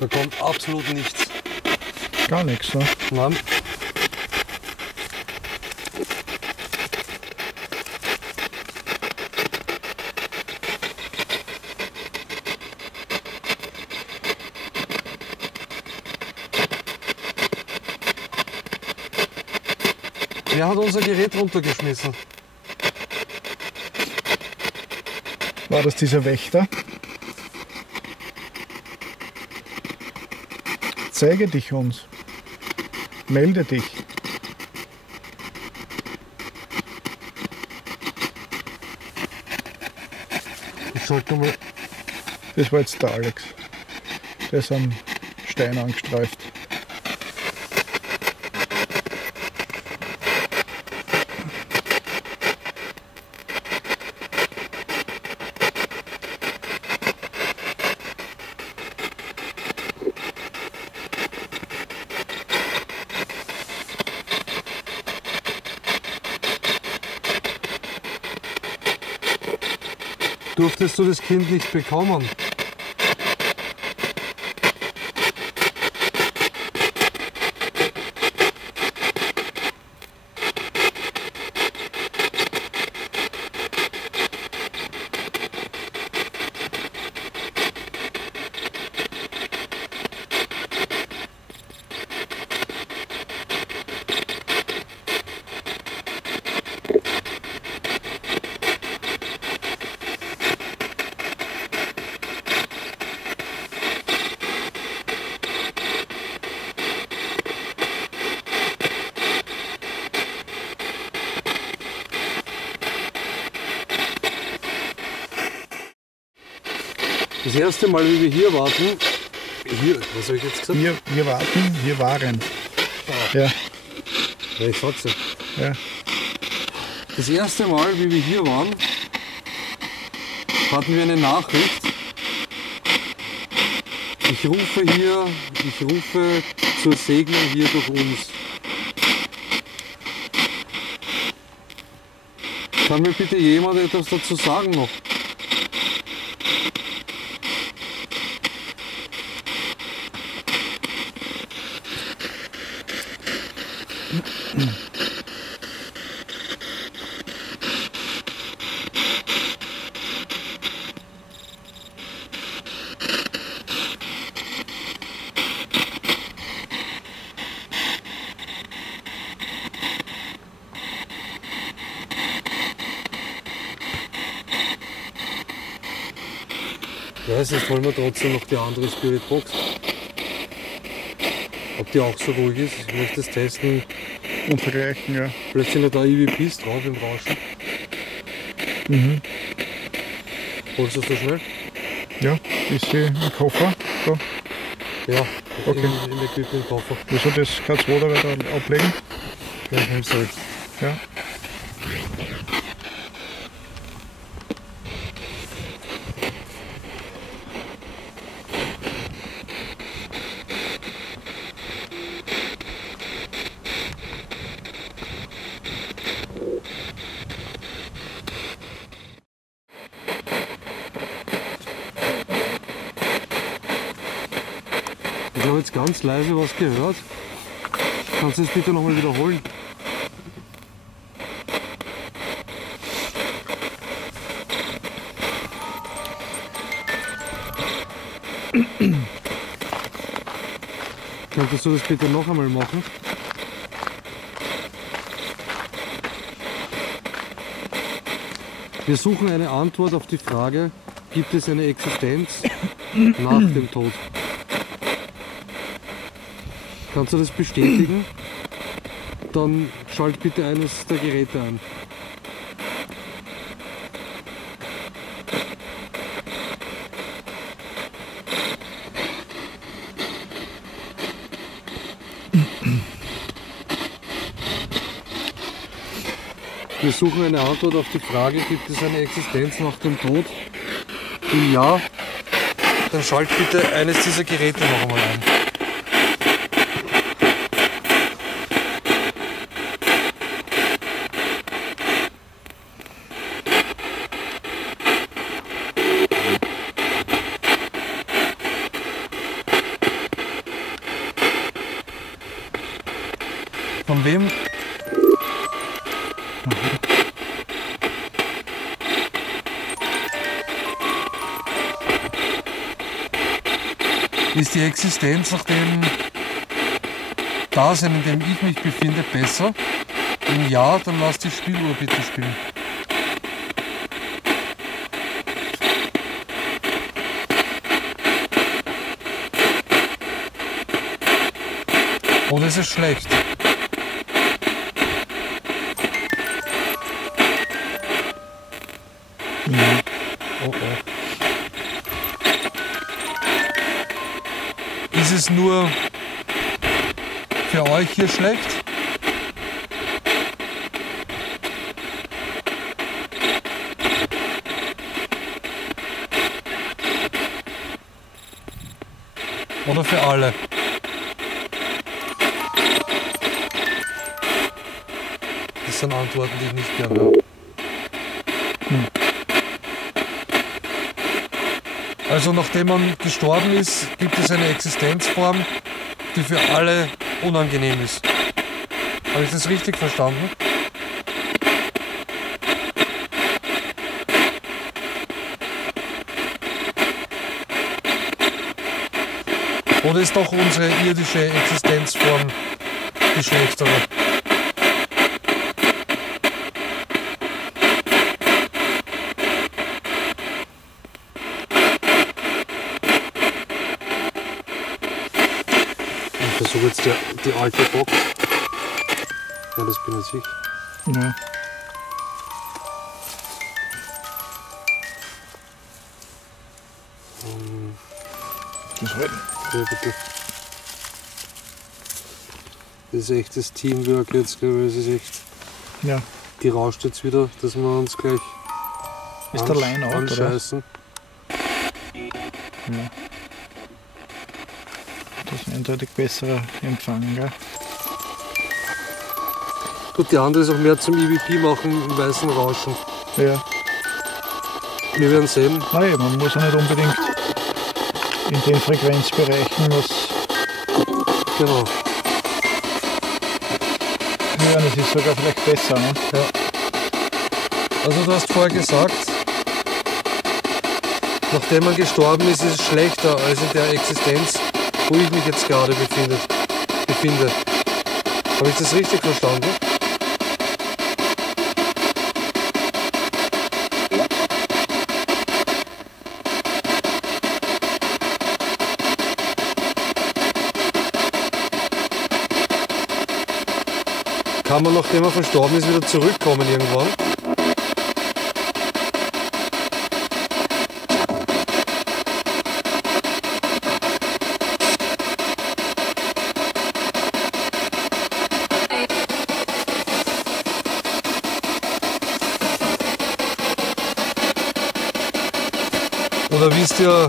Da kommt absolut nichts. Gar nichts, ne? Nein. Wer hat unser Gerät runtergeschmissen? War das dieser Wächter? Zeige dich uns. Melde dich. Ich sollte mal. Das war jetzt der Alex. Der ist am Stein angestreift. Durftest du das Kind nicht bekommen? Das erste Mal, wie wir hier warten, was habe ich jetzt gesagt? Wir warten, wir waren. Ja, Ja, ich sag's ja. ja. Das erste Mal, wie wir hier waren, hatten wir eine Nachricht. Ich rufe zur Segnung hier durch uns. Kann mir bitte jemand etwas dazu sagen noch? Ja, jetzt holen wir trotzdem noch die andere Spiritbox. Ob die auch so ruhig ist, ich möchte es testen. Und vergleichen, ja. Vielleicht sind ja da EVPs drauf im Rauschen. Mhm. Holst du es so schnell? Ja, ist sie im Koffer? So. Ja, Okay. im Equipment-Koffer. Wieso das K2 da weiter ablegen? Ja, hältst halt. Ja. Ich habe jetzt ganz leise was gehört. Kannst du das bitte nochmal wiederholen? Könntest du das bitte noch einmal machen? Wir suchen eine Antwort auf die Frage, gibt es eine Existenz nach dem Tod? Kannst du das bestätigen? Dann schalt bitte eines der Geräte ein. Wir suchen eine Antwort auf die Frage, gibt es eine Existenz nach dem Tod? Wenn ja, dann schalt bitte eines dieser Geräte noch einmal ein. Von wem? Ist die Existenz nach dem Dasein, in dem ich mich befinde, besser? Wenn ja, dann lass die Spieluhr bitte spielen. Oder ist es schlecht? Ja. Oh oh. Ist es nur für euch hier schlecht? Oder für alle? Das sind Antworten, die ich nicht gerne habe. Also nachdem man gestorben ist, gibt es eine Existenzform, die für alle unangenehm ist. Habe ich das richtig verstanden? Oder ist doch unsere irdische Existenzform die schlechtere? Ich versuche jetzt die alte Box. Ja, das bin jetzt ich. Ja. Das halt. Ja, bitte. Das ist echtes Teamwork jetzt, glaube ich. Es ist echt. Ja. Die rauscht jetzt wieder, dass wir uns gleich Ist der Line out, oder? anscheißen. Ja. Das ist eindeutig besserer Empfang, gell? Gut, die andere ist auch mehr zum EVP machen im weißen Rauschen. Ja. Wir werden sehen. Nein, man muss ja nicht unbedingt in den Frequenzbereichen was. Genau. Ja, das ist sogar vielleicht besser. Ne? Ja. Also du hast vorher gesagt, nachdem man gestorben ist, ist es schlechter als in der Existenz, wo ich mich jetzt gerade befinde. Habe ich das richtig verstanden? Kann man, nachdem er verstorben ist, wieder zurückkommen irgendwann? Oder wisst ihr,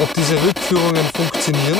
ob diese Rückführungen funktionieren?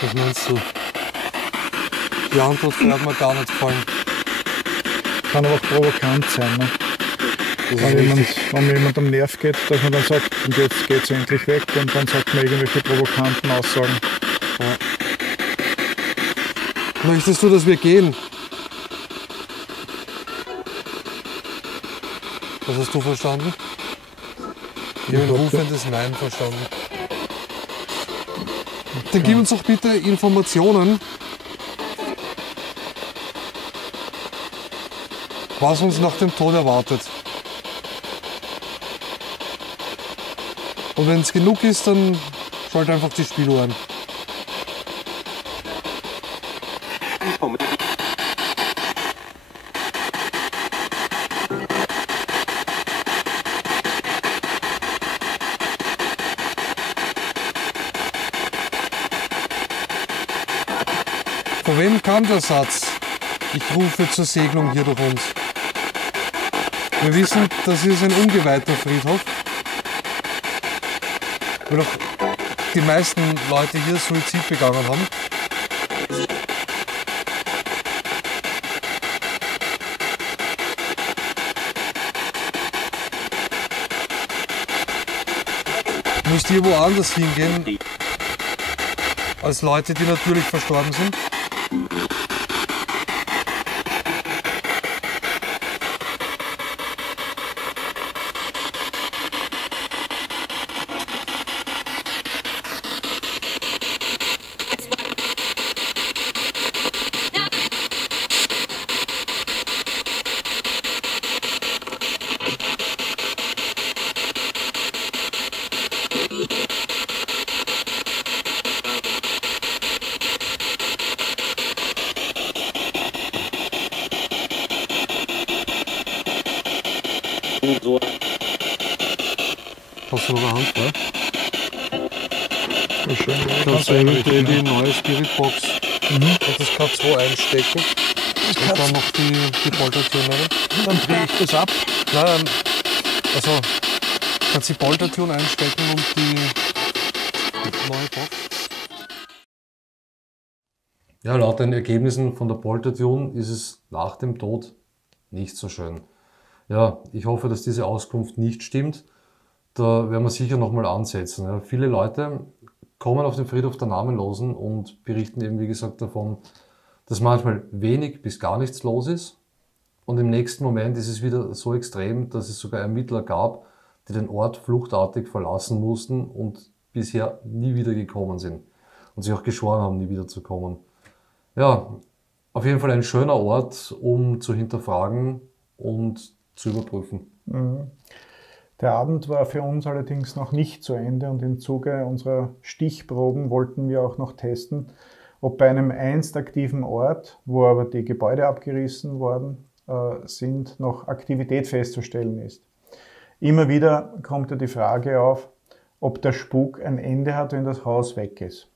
Was meinst du? Die Antwort hat mir gar nicht gefallen. Kann aber auch provokant sein. Ne? Wenn jemand am Nerv geht, dass man dann sagt, und jetzt geht's endlich weg und dann sagt man irgendwelche provokanten Aussagen. Ja. Möchtest du, dass wir gehen? Was hast du verstanden? Ich habe ein rufendes Nein verstanden. Dann gib uns doch bitte Informationen, was uns nach dem Tod erwartet. Und wenn es genug ist, dann schalt einfach die Spieluhr ein. Von wem kam der Satz? Ich rufe zur Segnung hier durch uns. Wir wissen, das ist ein ungeweihter Friedhof, weil auch die meisten Leute hier Suizid begangen haben. Müsst ihr woanders hingehen, als Leute, die natürlich verstorben sind? Hast du noch eine Hand, ne? Kannst du eventuell die neue Spiritbox und das K2 einstecken und dann noch die Poltertür rein? Dann drehe ich das ab. Nein, also kannst die Poltertür einstecken und die neue Box. Ja, laut den Ergebnissen von der Poltertune ist es nach dem Tod nicht so schön. Ja, ich hoffe, dass diese Auskunft nicht stimmt. Da werden wir sicher nochmal ansetzen. Ja, viele Leute kommen auf den Friedhof der Namenlosen und berichten eben, wie gesagt, davon, dass manchmal wenig bis gar nichts los ist. Und im nächsten Moment ist es wieder so extrem, dass es sogar Ermittler gab, die den Ort fluchtartig verlassen mussten und bisher nie wieder gekommen sind. Und sich auch geschworen haben, nie wieder zu kommen. Ja, auf jeden Fall ein schöner Ort, um zu hinterfragen und zu überprüfen. Der Abend war für uns allerdings noch nicht zu Ende und im Zuge unserer Stichproben wollten wir auch noch testen, ob bei einem einst aktiven Ort, wo aber die Gebäude abgerissen worden sind, noch Aktivität festzustellen ist. Immer wieder kommt ja die Frage auf, ob der Spuk ein Ende hat, wenn das Haus weg ist.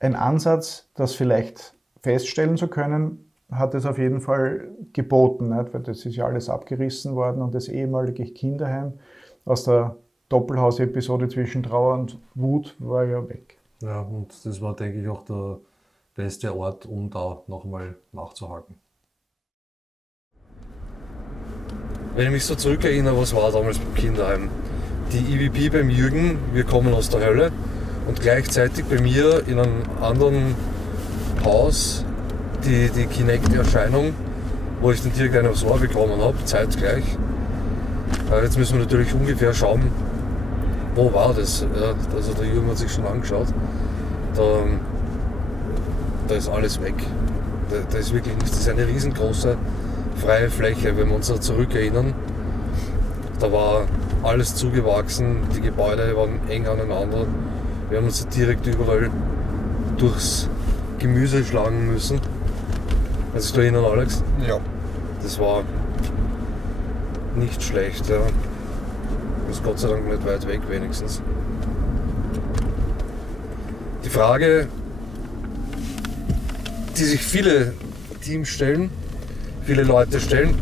Ein Ansatz, das vielleicht feststellen zu können, hat es auf jeden Fall geboten, nicht? Weil das ist ja alles abgerissen worden und das ehemalige Kinderheim aus der Doppelhaus-Episode zwischen Trauer und Wut war ja weg. Ja, und das war, denke ich, auch der beste Ort, um da nochmal nachzuhaken. Wenn ich mich so zurückerinnere, was war damals beim Kinderheim? Die EVP beim Jürgen, wir kommen aus der Hölle, und gleichzeitig bei mir in einem anderen Haus die Kinect-Erscheinung, wo ich dann direkt eine aufs Ohr bekommen habe, zeitgleich. Jetzt müssen wir natürlich ungefähr schauen, wo war das? Ja, also der Jürgen hat sich schon angeschaut. Da ist alles weg. Da ist wirklich nichts. Das ist eine riesengroße freie Fläche, wenn wir uns da zurückerinnern. Da war alles zugewachsen, die Gebäude waren eng aneinander. Wir haben uns direkt überall durchs Gemüse schlagen müssen. Kannst du dich erinnern, Alex? Ja. Das war nicht schlecht, ja. Ist Gott sei Dank nicht weit weg wenigstens. Die Frage, die sich viele Teams stellen, viele Leute stellen,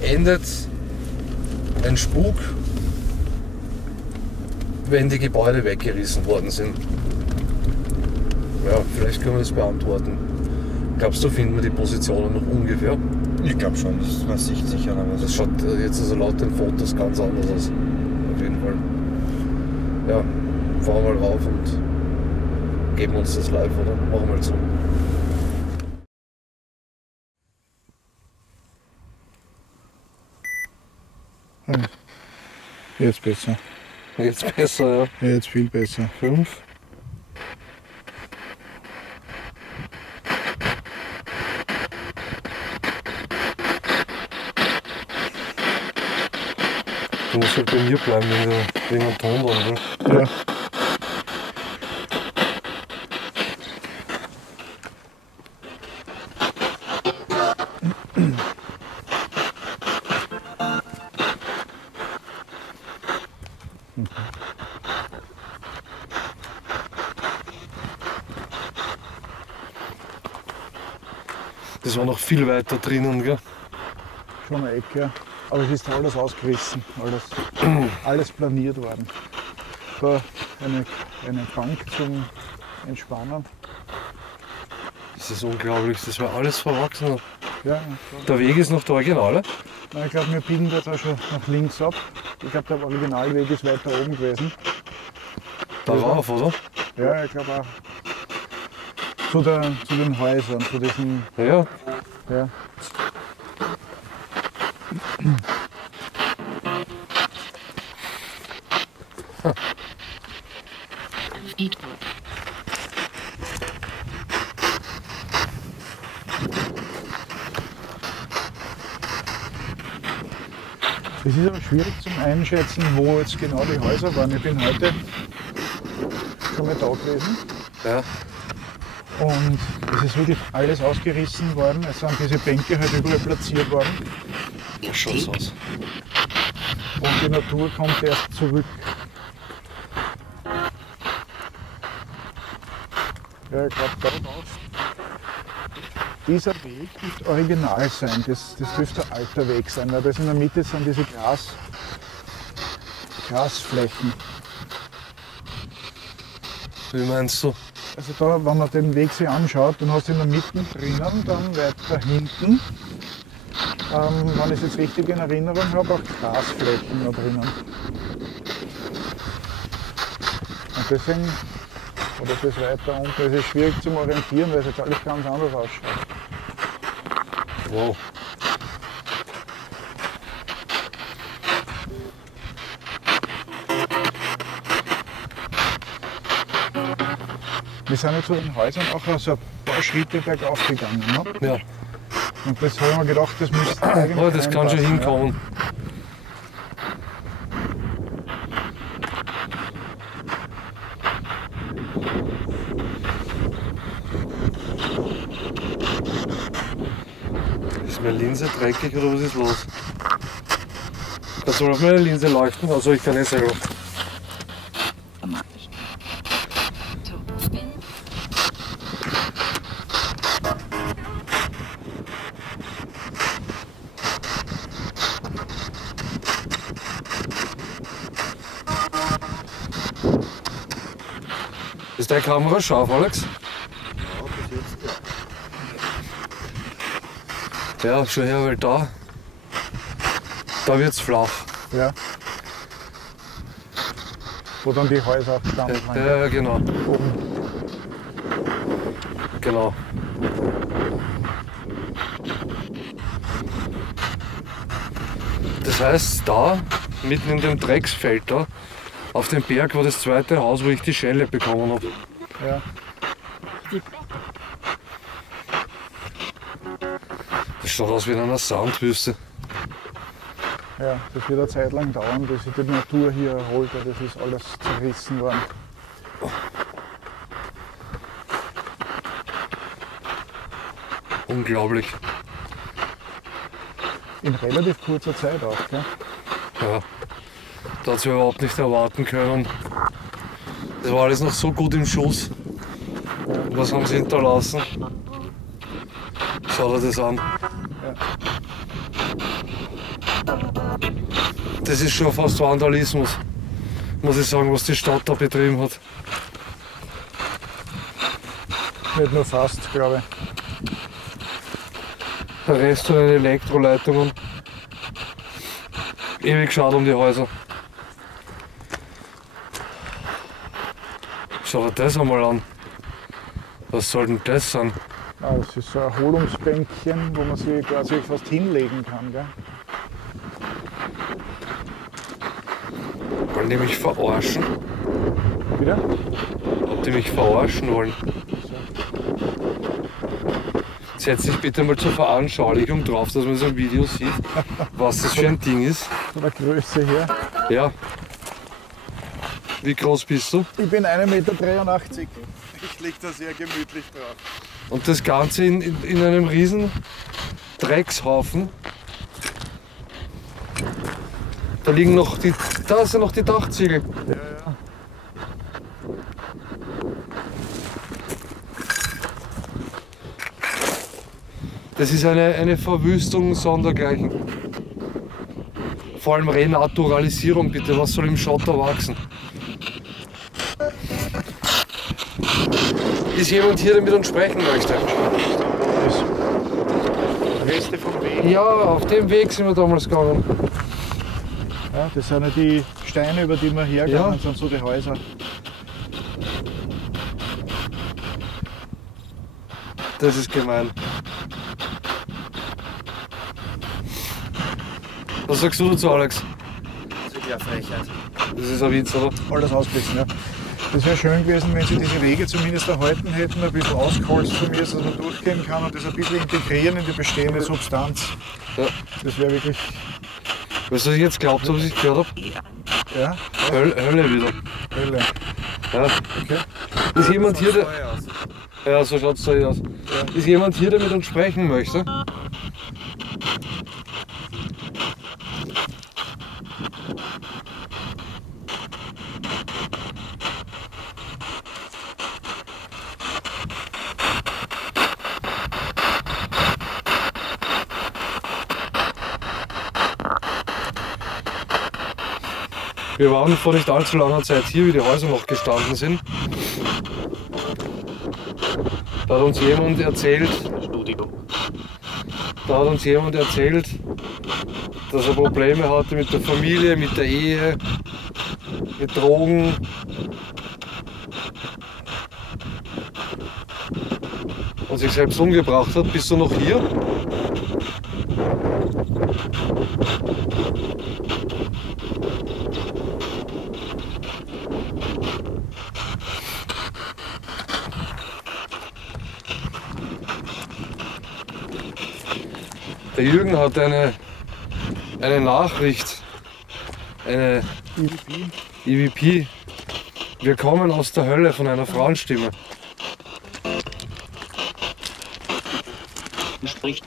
endet ein Spuk, wenn die Gebäude weggerissen worden sind? Ja, vielleicht können wir das beantworten. Glaubst du, finden wir die Positionen noch ungefähr? Ich glaube schon, das weiß ich sicher. Aber Das schaut jetzt also laut den Fotos ganz anders aus. Auf jeden Fall. Ja, fahren wir mal rauf und geben uns das live, oder? Machen wir mal zu. Jetzt besser. Jetzt besser, ja. Jetzt viel besser. 5. Du musst halt bei mir bleiben wegen dem Tonwandel. Ja. Das war noch viel weiter drinnen, gell? Schon eine Ecke. Aber es ist alles ausgerissen, alles planiert worden. Da eine Bank zum Entspannen. Das ist unglaublich, das war alles verwachsen. Ja, Der Weg ist noch der Originale. ich glaube, wir biegen da jetzt auch schon nach links ab. Ich glaube, der Originalweg ist weiter oben gewesen. Darauf, oder? Ja, ich glaube auch. Zu den Häusern, zu diesen. Ja. Ja. Es ist aber schwierig zum Einschätzen, wo jetzt genau die Häuser waren. Ich bin heute schon mal da gewesen Ja. und es ist wirklich alles ausgerissen worden. Es sind diese Bänke halt überall platziert worden Ja, schaut's aus. und die Natur kommt erst zurück. Ja, ich glaube, da drauf. Dieser Weg dürfte original sein, das dürfte ein alter Weg sein, weil das in der Mitte sind diese Grasflächen. Wie meinst du? Also da, wenn man den Weg sich anschaut, dann hast du in der Mitte drinnen, dann weiter hinten, wenn ich es jetzt richtig in Erinnerung habe, auch Grasflächen da drinnen. Und deswegen, oder das weiter unten, es ist schwierig zu orientieren, weil es jetzt alles ganz anders ausschaut. Wow. Wir sind ja zu den Häusern auch so ein paar Schritte bergauf gegangen. Ne? Ja. Und das habe ich mir gedacht, das müsste eigentlich Oh, das kann schon reinpassen, hinkommen. Ist meine Linse dreckig oder was ist los? Kannst du mal auf meine Linse leuchten? Also ich kann nicht selber. Ist deine Kamera scharf, Alex? Ja, bis jetzt, ja. Ja, schau her, weil da wird's flach. Ja. Wo dann die Häuser gestanden sind. Ja, genau. Oben. Genau. Das heißt, da, mitten in dem Drecksfeld da, auf dem Berg war das zweite Haus, wo ich die Schelle bekommen habe. Ja. Das schaut aus wie in einer Sandwüste. Ja, das wird eine Zeit lang dauern, bis sich die Natur hier erholt, weil das ist alles zerrissen worden. Unglaublich. In relativ kurzer Zeit auch, gell? Ja. Da hat sie überhaupt nicht erwarten können. Das war alles noch so gut im Schuss. Was haben sie hinterlassen? Schau dir das an. Das ist schon fast Vandalismus, muss ich sagen, was die Stadt da betrieben hat. Nicht nur fast, glaube ich. Der Rest von den Elektroleitungen. Ewig schade um die Häuser. Schau dir das einmal an. Was soll denn das sein? Ah, das ist so ein Erholungsbänkchen, wo man sich quasi fast hinlegen kann, gell? Wollen die mich verarschen? Wieder? Ob die mich verarschen wollen? Setz dich bitte mal zur Veranschaulichung drauf, dass man so ein Video sieht, was das für ein Ding ist. Von der Größe her. Ja. Wie groß bist du? Ich bin 1,83 Meter. Ich liege da sehr gemütlich drauf. Und das Ganze in einem riesen Dreckshaufen. Da liegen noch die, da sind noch die Dachziegel. Ja, ja. Das ist eine Verwüstung sondergleichen. Vor allem Renaturalisierung, bitte. Was soll im Schotter wachsen? Ist jemand hier, der mit uns sprechen möchte? Das Reste vom Weg. Ja, auf dem Weg sind wir damals gegangen. Ja, das sind ja die Steine, über die wir hergegangen Ja. sind, so die Häuser. Das ist gemein. Was sagst du dazu, Alex? Das ist ja Frechheit. Das ist ein Witz, oder? Alles ausblitzen, ja. Das wäre schön gewesen, wenn sie diese Wege zumindest erhalten hätten, ein bisschen ausgeholzt von mir, dass man durchgehen kann und das ein bisschen integrieren in die bestehende Substanz. Ja. Das wäre wirklich, Weißt du, was ich jetzt glaubt habe, was ich gehört habe? ja, Hölle wieder. Hölle. Ja. Okay. Ist jemand hier, der. Steuer aus. Ja, so schaut es da hier aus. Ist jemand hier, der mit uns sprechen möchte? Wir waren vor nicht allzu langer Zeit hier, wie die Häuser noch gestanden sind. Da hat uns jemand erzählt, dass er Probleme hatte mit der Familie, mit der Ehe, mit Drogen. Und sich selbst umgebracht hat. Bist du noch hier? Der Jürgen hat eine Nachricht, eine EVP. Wir kommen aus der Hölle von einer Frauenstimme. Spricht.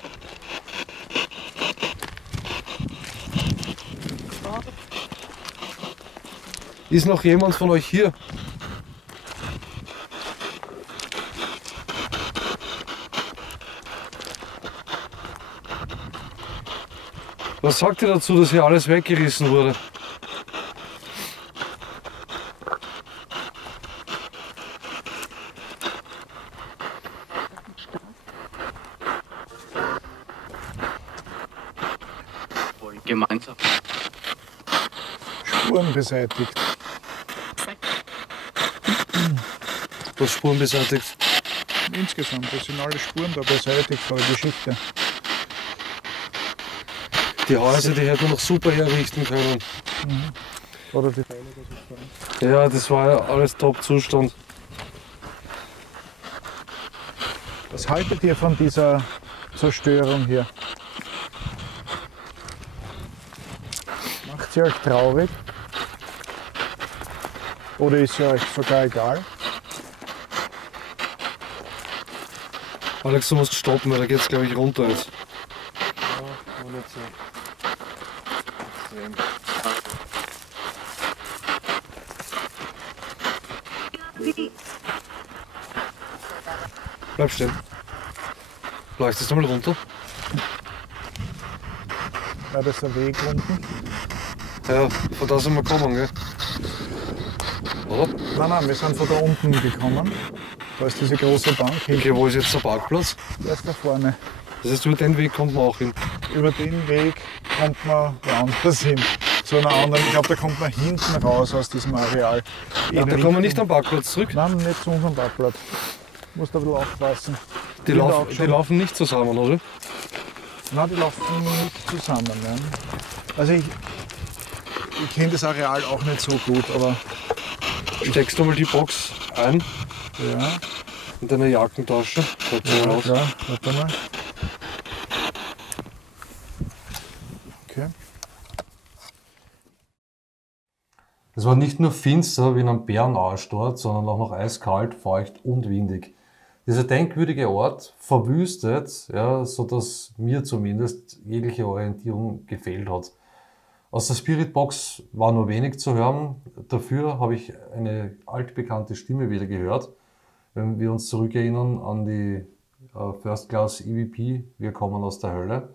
Ist noch jemand von euch hier? Was sagt ihr dazu, dass hier alles weggerissen wurde? gemeinsam. Spuren beseitigt. Was Spuren beseitigt. Insgesamt, das sind alle Spuren da beseitigt von der Geschichte. Die Häuser, die hätten wir noch super herrichten können. Oder die Teile, das ist Ja, das war ja alles Top-Zustand. Was haltet ihr von dieser Zerstörung hier? Macht sie euch traurig? Oder ist sie euch sogar egal? Alex, du musst stoppen, weil da geht's glaube ich runter jetzt. Ja, nicht so. Bleib stehen. Leuchtest du mal runter? Ja, das ist ein Weg unten. Ja, von da sind wir gekommen, gell? Oder? Nein, wir sind von da unten gekommen. Da ist diese große Bank. Okay, wo ist jetzt der Parkplatz? Der ist da vorne. Das heißt, über den Weg kommt man auch hin. Über den Weg kommt man woanders hin. Zu einer anderen. Ich glaube, da kommt man hinten raus aus diesem Areal. Ja, da kommen wir nicht am Parkplatz zurück. Nein, nicht zu unserem Parkplatz. Du musst da ein bisschen aufpassen. Die, Ich bin da lauf, auch die schon- laufen nicht zusammen, oder? Nein, die laufen nicht zusammen. Nein. Also ich kenne das Areal auch nicht so gut, aber Steckst du mal die Box ein ja, in deine Jackentasche. Schaut mal aus. klar, warte mal. Okay. Es war nicht nur finster wie in einem Bärenarsch dort, sondern auch noch eiskalt, feucht und windig. Dieser denkwürdige Ort verwüstet, ja, sodass mir zumindest jegliche Orientierung gefehlt hat. Aus der Spiritbox war nur wenig zu hören, dafür habe ich eine altbekannte Stimme wieder gehört. Wenn wir uns zurückerinnern an die First Class EVP, wir kommen aus der Hölle.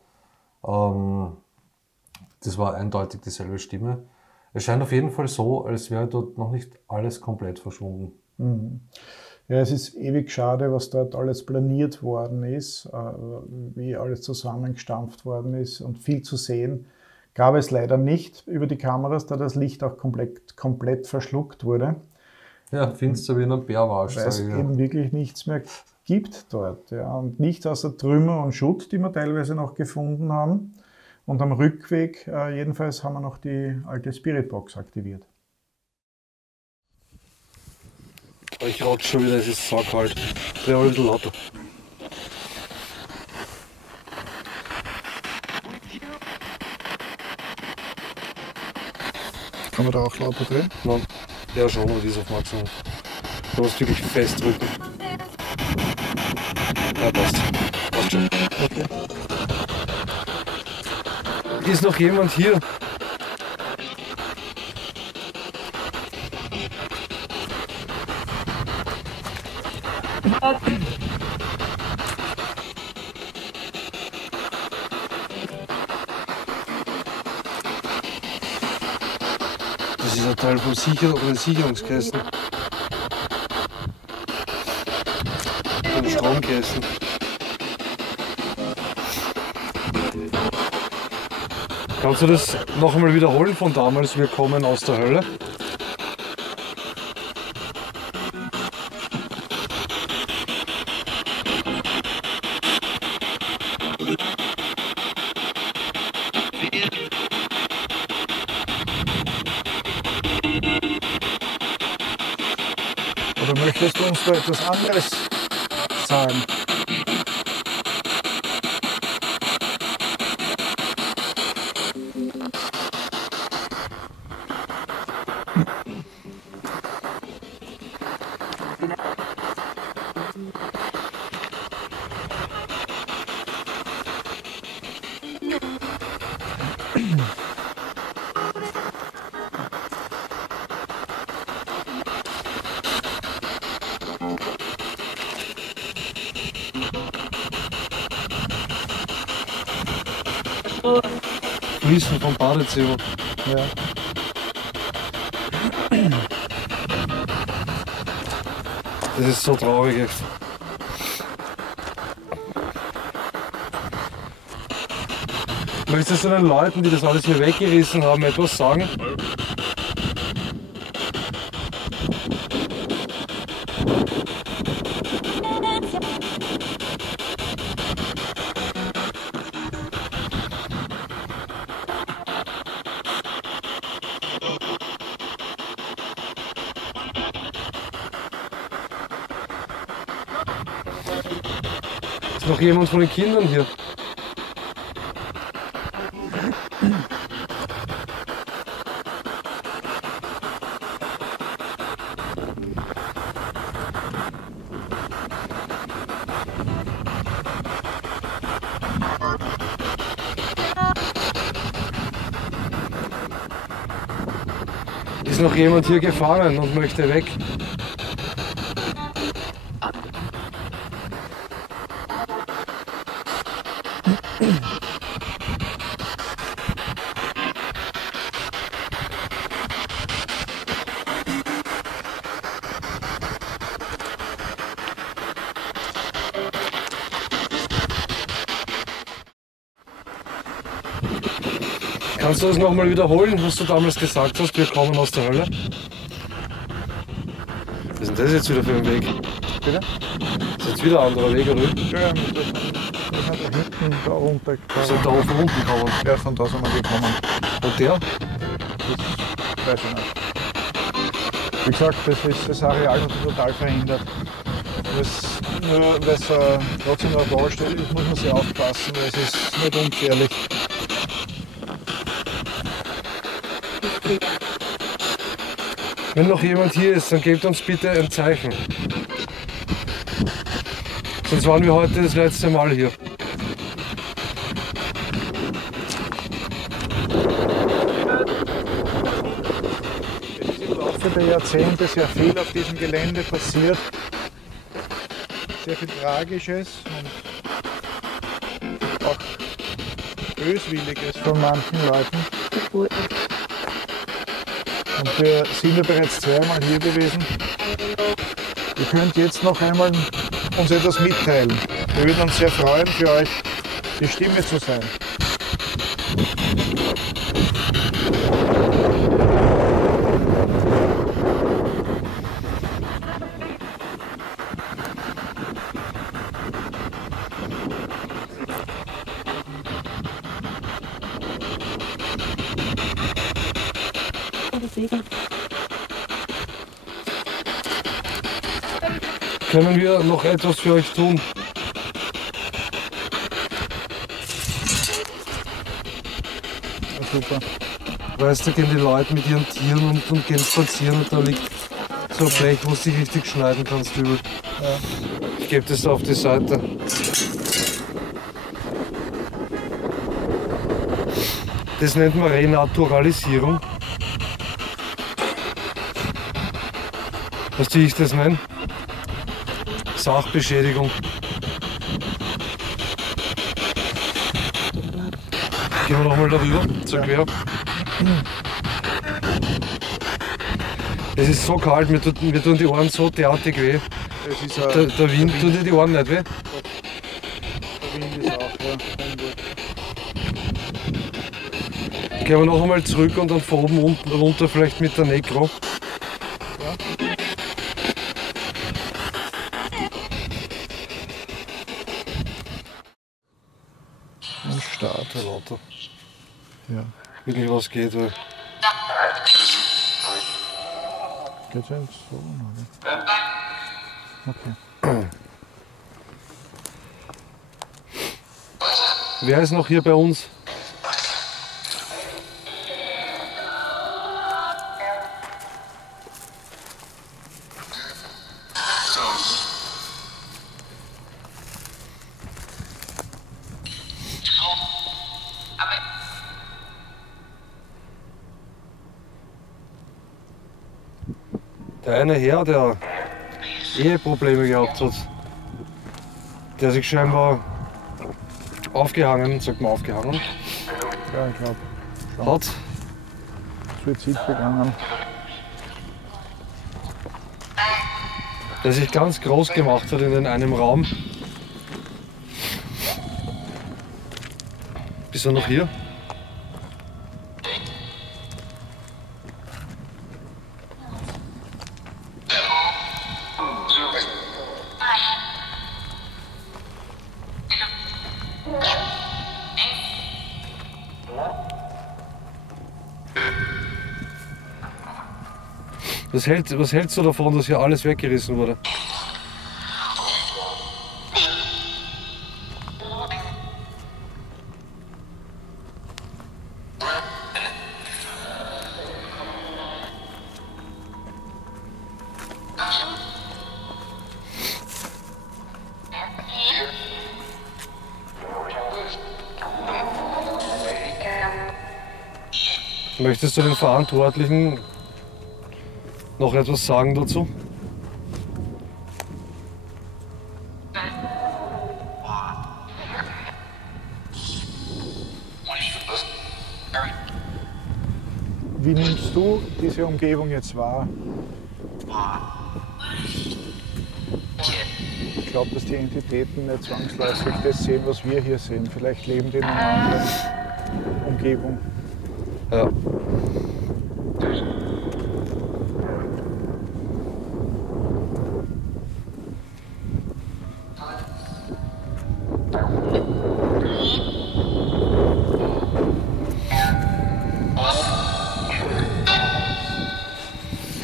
Das war eindeutig dieselbe Stimme. Es scheint auf jeden Fall so, als wäre dort noch nicht alles komplett verschwunden. Ja, es ist ewig schade, was dort alles planiert worden ist, wie alles zusammengestampft worden ist und viel zu sehen gab es leider nicht über die Kameras, da das Licht auch komplett verschluckt wurde, Ja, finster wie in einem Bärmarsch, weil es sage ich. eben wirklich nichts mehr gibt dort. Ja. Und nichts außer Trümmer und Schutt, die wir teilweise noch gefunden haben. Und am Rückweg jedenfalls haben wir noch die alte Spiritbox aktiviert. Ich rauche schon wieder, es ist saukalt. Dreh mal ein bisschen lauter. Kann man da auch lauter drehen? Nein, ja schon, aber die ist auf Maximum. Du musst wirklich festdrücken. Ja, passt. Passt schon. Okay. Ist noch jemand hier? Das ist ein Teil vom Sicherungskästen. Von Stromkästen. Kannst du das noch einmal wiederholen von damals? Wir kommen aus der Hölle. Oder möchtest du uns da etwas anderes sagen? Fließen vom Badezimmer. Ja. Das ist so traurig echt. Möchtest du den Leuten, die das alles hier weggerissen haben, etwas sagen? Ist noch jemand von den Kindern hier? Ist noch jemand hier gefangen und möchte weg? Kannst du das nochmal wiederholen, was du damals gesagt hast? Wir kommen aus der Hölle. Was ist denn das jetzt wieder für ein Weg? Bitte? Das ist jetzt wieder ein anderer Weg, oder? Ja, wir sind da hinten da runter Wir sind da oben unten gekommen. Ja, von da sind wir gekommen. Und der? Das weiß ich nicht. Wie gesagt, das Areal hat sich total verändert. Nur weil es trotzdem eine Baustelle ist, muss man sehr aufpassen, weil es ist nicht ungefährlich. Wenn noch jemand hier ist, dann gebt uns bitte ein Zeichen. Sonst waren wir heute das letzte Mal hier. Es ist im Laufe der Jahrzehnte sehr viel auf diesem Gelände passiert. Sehr viel Tragisches und auch Böswilliges von manchen Leuten. Und wir sind ja bereits zweimal hier gewesen. Ihr könnt jetzt noch einmal uns etwas mitteilen. Wir würden uns sehr freuen, für euch die Stimme zu sein. Können wir noch etwas für euch tun? Ja, super. Weißt du, gehen die Leute mit ihren Tieren und gehen spazieren und da liegt so ein Blech, wo du dich richtig schneiden kannst übel. Ja. Ich gebe das auf die Seite. Das nennt man Renaturalisierung. Weißt du, wie ich das nenne? Sachbeschädigung. Gehen wir nochmal darüber, zur Quer. Es ist so kalt, mir tun die Ohren so derartig weh. Es ist Der Wind tut dir die Ohren nicht weh? Der Wind ist auch, ja. Gehen wir noch einmal zurück und dann von oben unten runter vielleicht mit der Necro. Ein Start. Der Lauter. Ja. Wirklich was geht, weil Geht's jetzt so? Okay. wer ist noch hier bei uns? Der eine Herr, der Eheprobleme gehabt hat, der sich scheinbar aufgehangen, sagt man aufgehangen, Ja, ich glaube, hat. Suizid begangen. Der sich ganz groß gemacht hat in einem Raum. Bist du noch hier? Was hältst du davon, dass hier alles weggerissen wurde? Möchtest du den Verantwortlichen noch etwas sagen dazu? Wie nimmst du diese Umgebung jetzt wahr? Ich glaube, dass die Entitäten nicht zwangsläufig das sehen, was wir hier sehen. Vielleicht leben die in einer anderen Umgebung. Ja.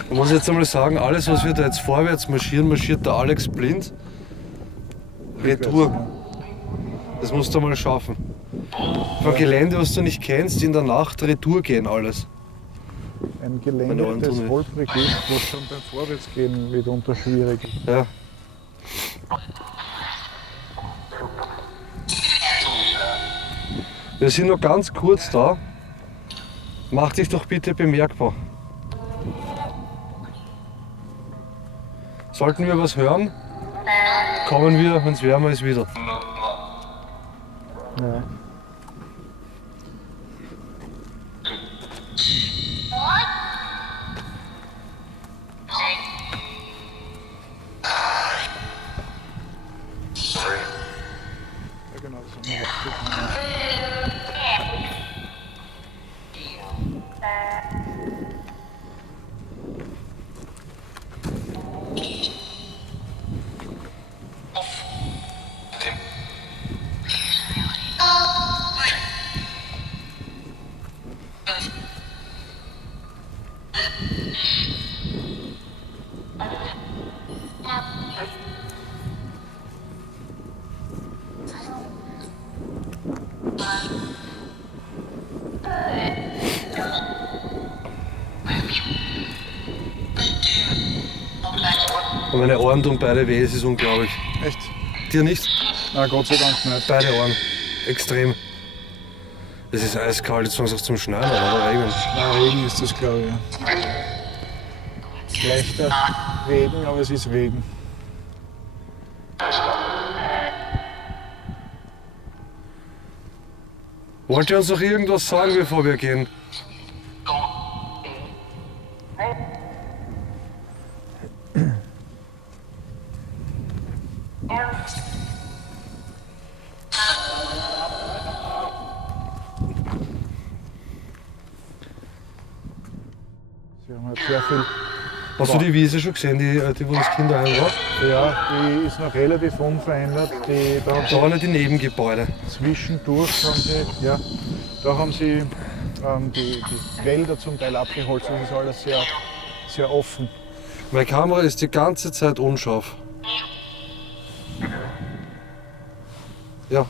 Ich muss jetzt einmal sagen, alles was wir da jetzt vorwärts marschieren, marschiert der Alex blind. Retour. Das musst du mal schaffen. Von Gelände, was du nicht kennst, in der Nacht Retour gehen alles. Ein Gelände, das holprig ist, was schon beim Vorwärtsgehen mitunter schwierig ist. Ja. Wir sind noch ganz kurz da. Mach dich doch bitte bemerkbar. Sollten wir was hören, kommen wir, wenn es wärmer ist, wieder. Ja. Ja, genau, das haben wir Und meine Ohren tun beide weh, es ist unglaublich. Echt? Dir nicht? Na, Gott sei Dank nicht. Beide Ohren. Extrem. Es ist eiskalt, jetzt fängt es auch zum Schneien an, oder regnen. Na, Regen ist das, glaube ich. Ja. Leichter Regen, aber es ist Regen. Wollt ihr uns noch irgendwas sagen, bevor wir gehen? Sie haben halt sehr viel. Hast du die Wiese schon gesehen, die wo das Kinderheim war? Ja, die ist noch relativ unverändert. Da haben Da waren ja die Nebengebäude. zwischendurch haben sie, ja, da haben sie die Wälder zum Teil abgeholzt. Das ist alles sehr, sehr offen. Meine Kamera ist die ganze Zeit unscharf. Ja,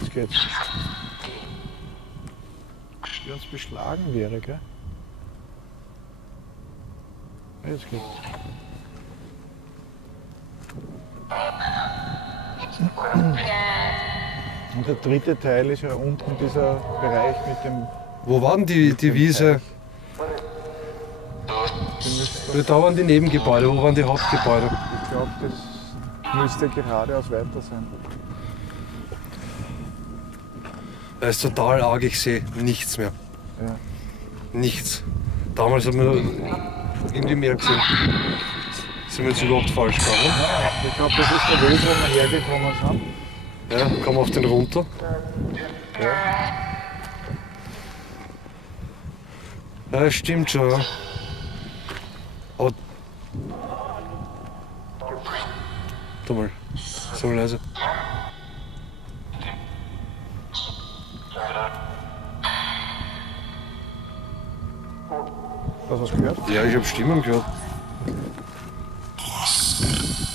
Jetzt geht's. Die uns beschlagen wäre, gell? Jetzt geht's. Und der dritte Teil ist ja unten dieser Bereich mit dem. wo war denn die Wiese? Da waren die Nebengebäude, wo waren die Hauptgebäude? Ich glaube, das müsste geradeaus weiter sein. Es ist total arg, ich sehe nichts mehr. Ja. Nichts. Damals hat man irgendwie mehr gesehen. Sind wir jetzt überhaupt falsch gegangen? Ich glaube, das ist der Weg, wo wir hergekommen sind. Ja, komm auf den runter. Ja, das stimmt schon. Ja. Aber. Tu mal. So leise. Hast du was gehört? Ja, ich habe Stimmen gehört.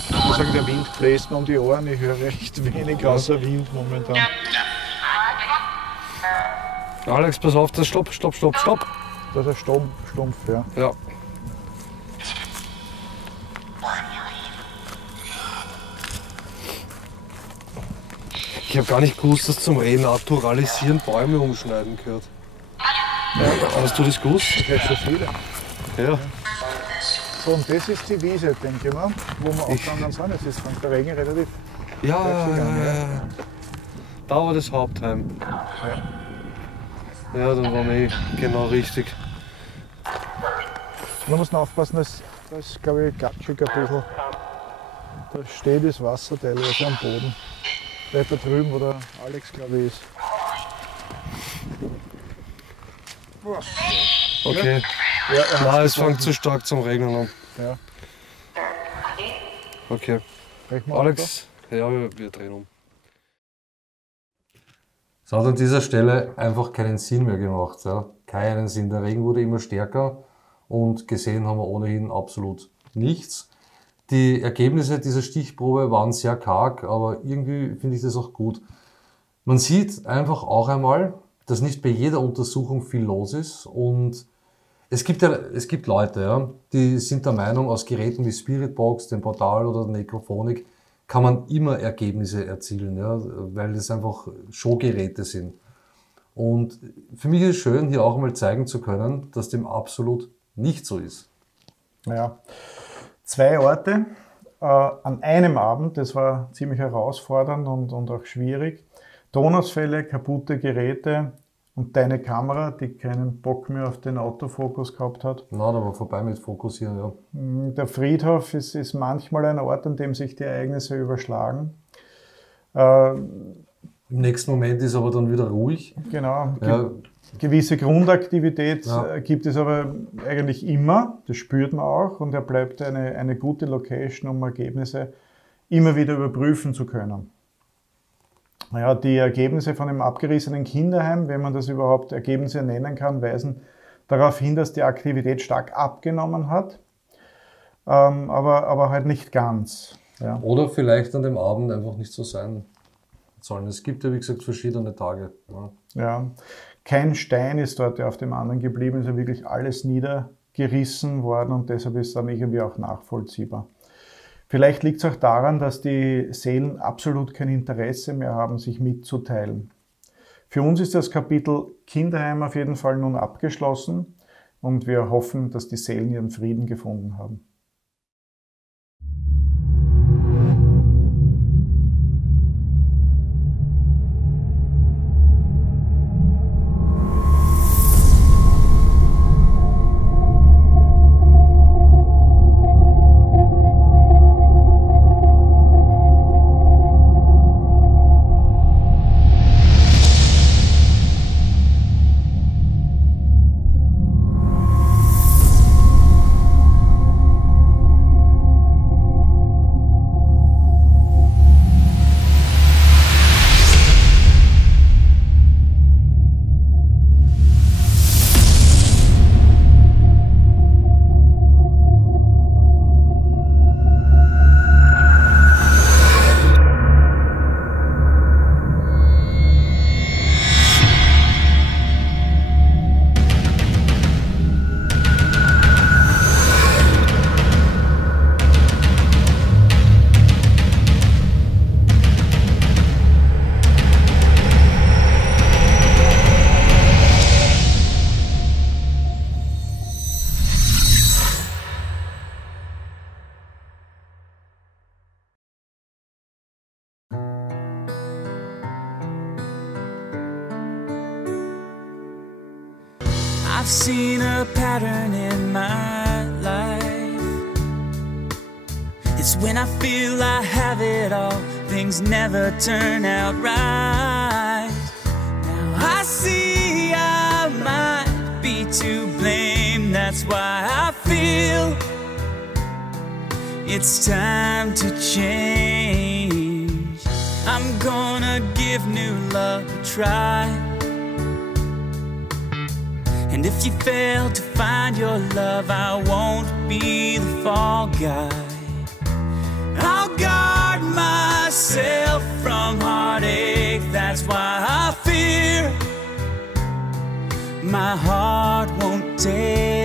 Ich sage, der Wind bläst mir um die Ohren. Ich höre recht wenig außer Wind momentan. Alex, pass auf, das Stopp. Das ist ein Stumpf, ja. Ja. Ich habe gar nicht gewusst, dass zum Renaturalisieren Bäume umschneiden gehört. Ja, hast du das gewusst? Ich höre schon viele. Ja. So, und das ist die Wiese, denke ich mal, wo wir aufgegangen sind. Es ist von der Regen relativ. Ja. Da war das Hauptheim. Ja, dann waren wir genau richtig. Man muss aufpassen, das ist, glaube ich, gatschig ein bisschen. Da steht das Wasser teilweise am Boden. Da drüben, wo der Alex, glaube ich, ist. Okay. Ja, Nein, es fängt zu stark zum Regnen an. Ja. Okay. Brechen wir Alex, ja, wir drehen um. Es hat an dieser Stelle einfach keinen Sinn mehr gemacht. Ja. Keinen Sinn. Der Regen wurde immer stärker und gesehen haben wir ohnehin absolut nichts. Die Ergebnisse dieser Stichprobe waren sehr karg, aber irgendwie finde ich das auch gut. Man sieht einfach auch einmal, dass nicht bei jeder Untersuchung viel los ist und es gibt Leute, ja, die sind der Meinung, aus Geräten wie Spiritbox, dem Portal oder der Necrophonic kann man immer Ergebnisse erzielen, ja, weil das einfach Showgeräte sind. Und für mich ist es schön, hier auch mal zeigen zu können, dass dem absolut nicht so ist. Ja. 2 Orte an einem Abend, das war ziemlich herausfordernd und auch schwierig. Tonausfälle, kaputte Geräte und deine Kamera, die keinen Bock mehr auf den Autofokus gehabt hat. Na, da war vorbei mit Fokussieren, ja. Der Friedhof ist manchmal ein Ort, an dem sich die Ereignisse überschlagen. Im nächsten Moment ist aber dann wieder ruhig. Genau. Ja. Gewisse Grundaktivität Ja. gibt es aber eigentlich immer, das spürt man auch, und er bleibt eine gute Location, um Ergebnisse immer wieder überprüfen zu können. Ja, die Ergebnisse von dem abgerissenen Kinderheim, wenn man das überhaupt Ergebnisse nennen kann, weisen darauf hin, dass die Aktivität stark abgenommen hat, aber halt nicht ganz. Ja. Oder vielleicht an dem Abend einfach nicht so sein sollen. Es gibt ja, wie gesagt, verschiedene Tage. Ja. Ja. Kein Stein ist dort auf dem anderen geblieben, ist ja wirklich alles niedergerissen worden und deshalb ist dann irgendwie auch nachvollziehbar. Vielleicht liegt es auch daran, dass die Seelen absolut kein Interesse mehr haben, sich mitzuteilen. Für uns ist das Kapitel Kinderheim auf jeden Fall nun abgeschlossen und wir hoffen, dass die Seelen ihren Frieden gefunden haben. I've seen a pattern in my life. It's when I feel I have it all, things never turn out right. Now I see I might be to blame, that's why I feel it's time to change. I'm gonna give new love a try, And if you fail to find your love, I won't be the fall guy. I'll guard myself from heartache, that's why I fear my heart won't take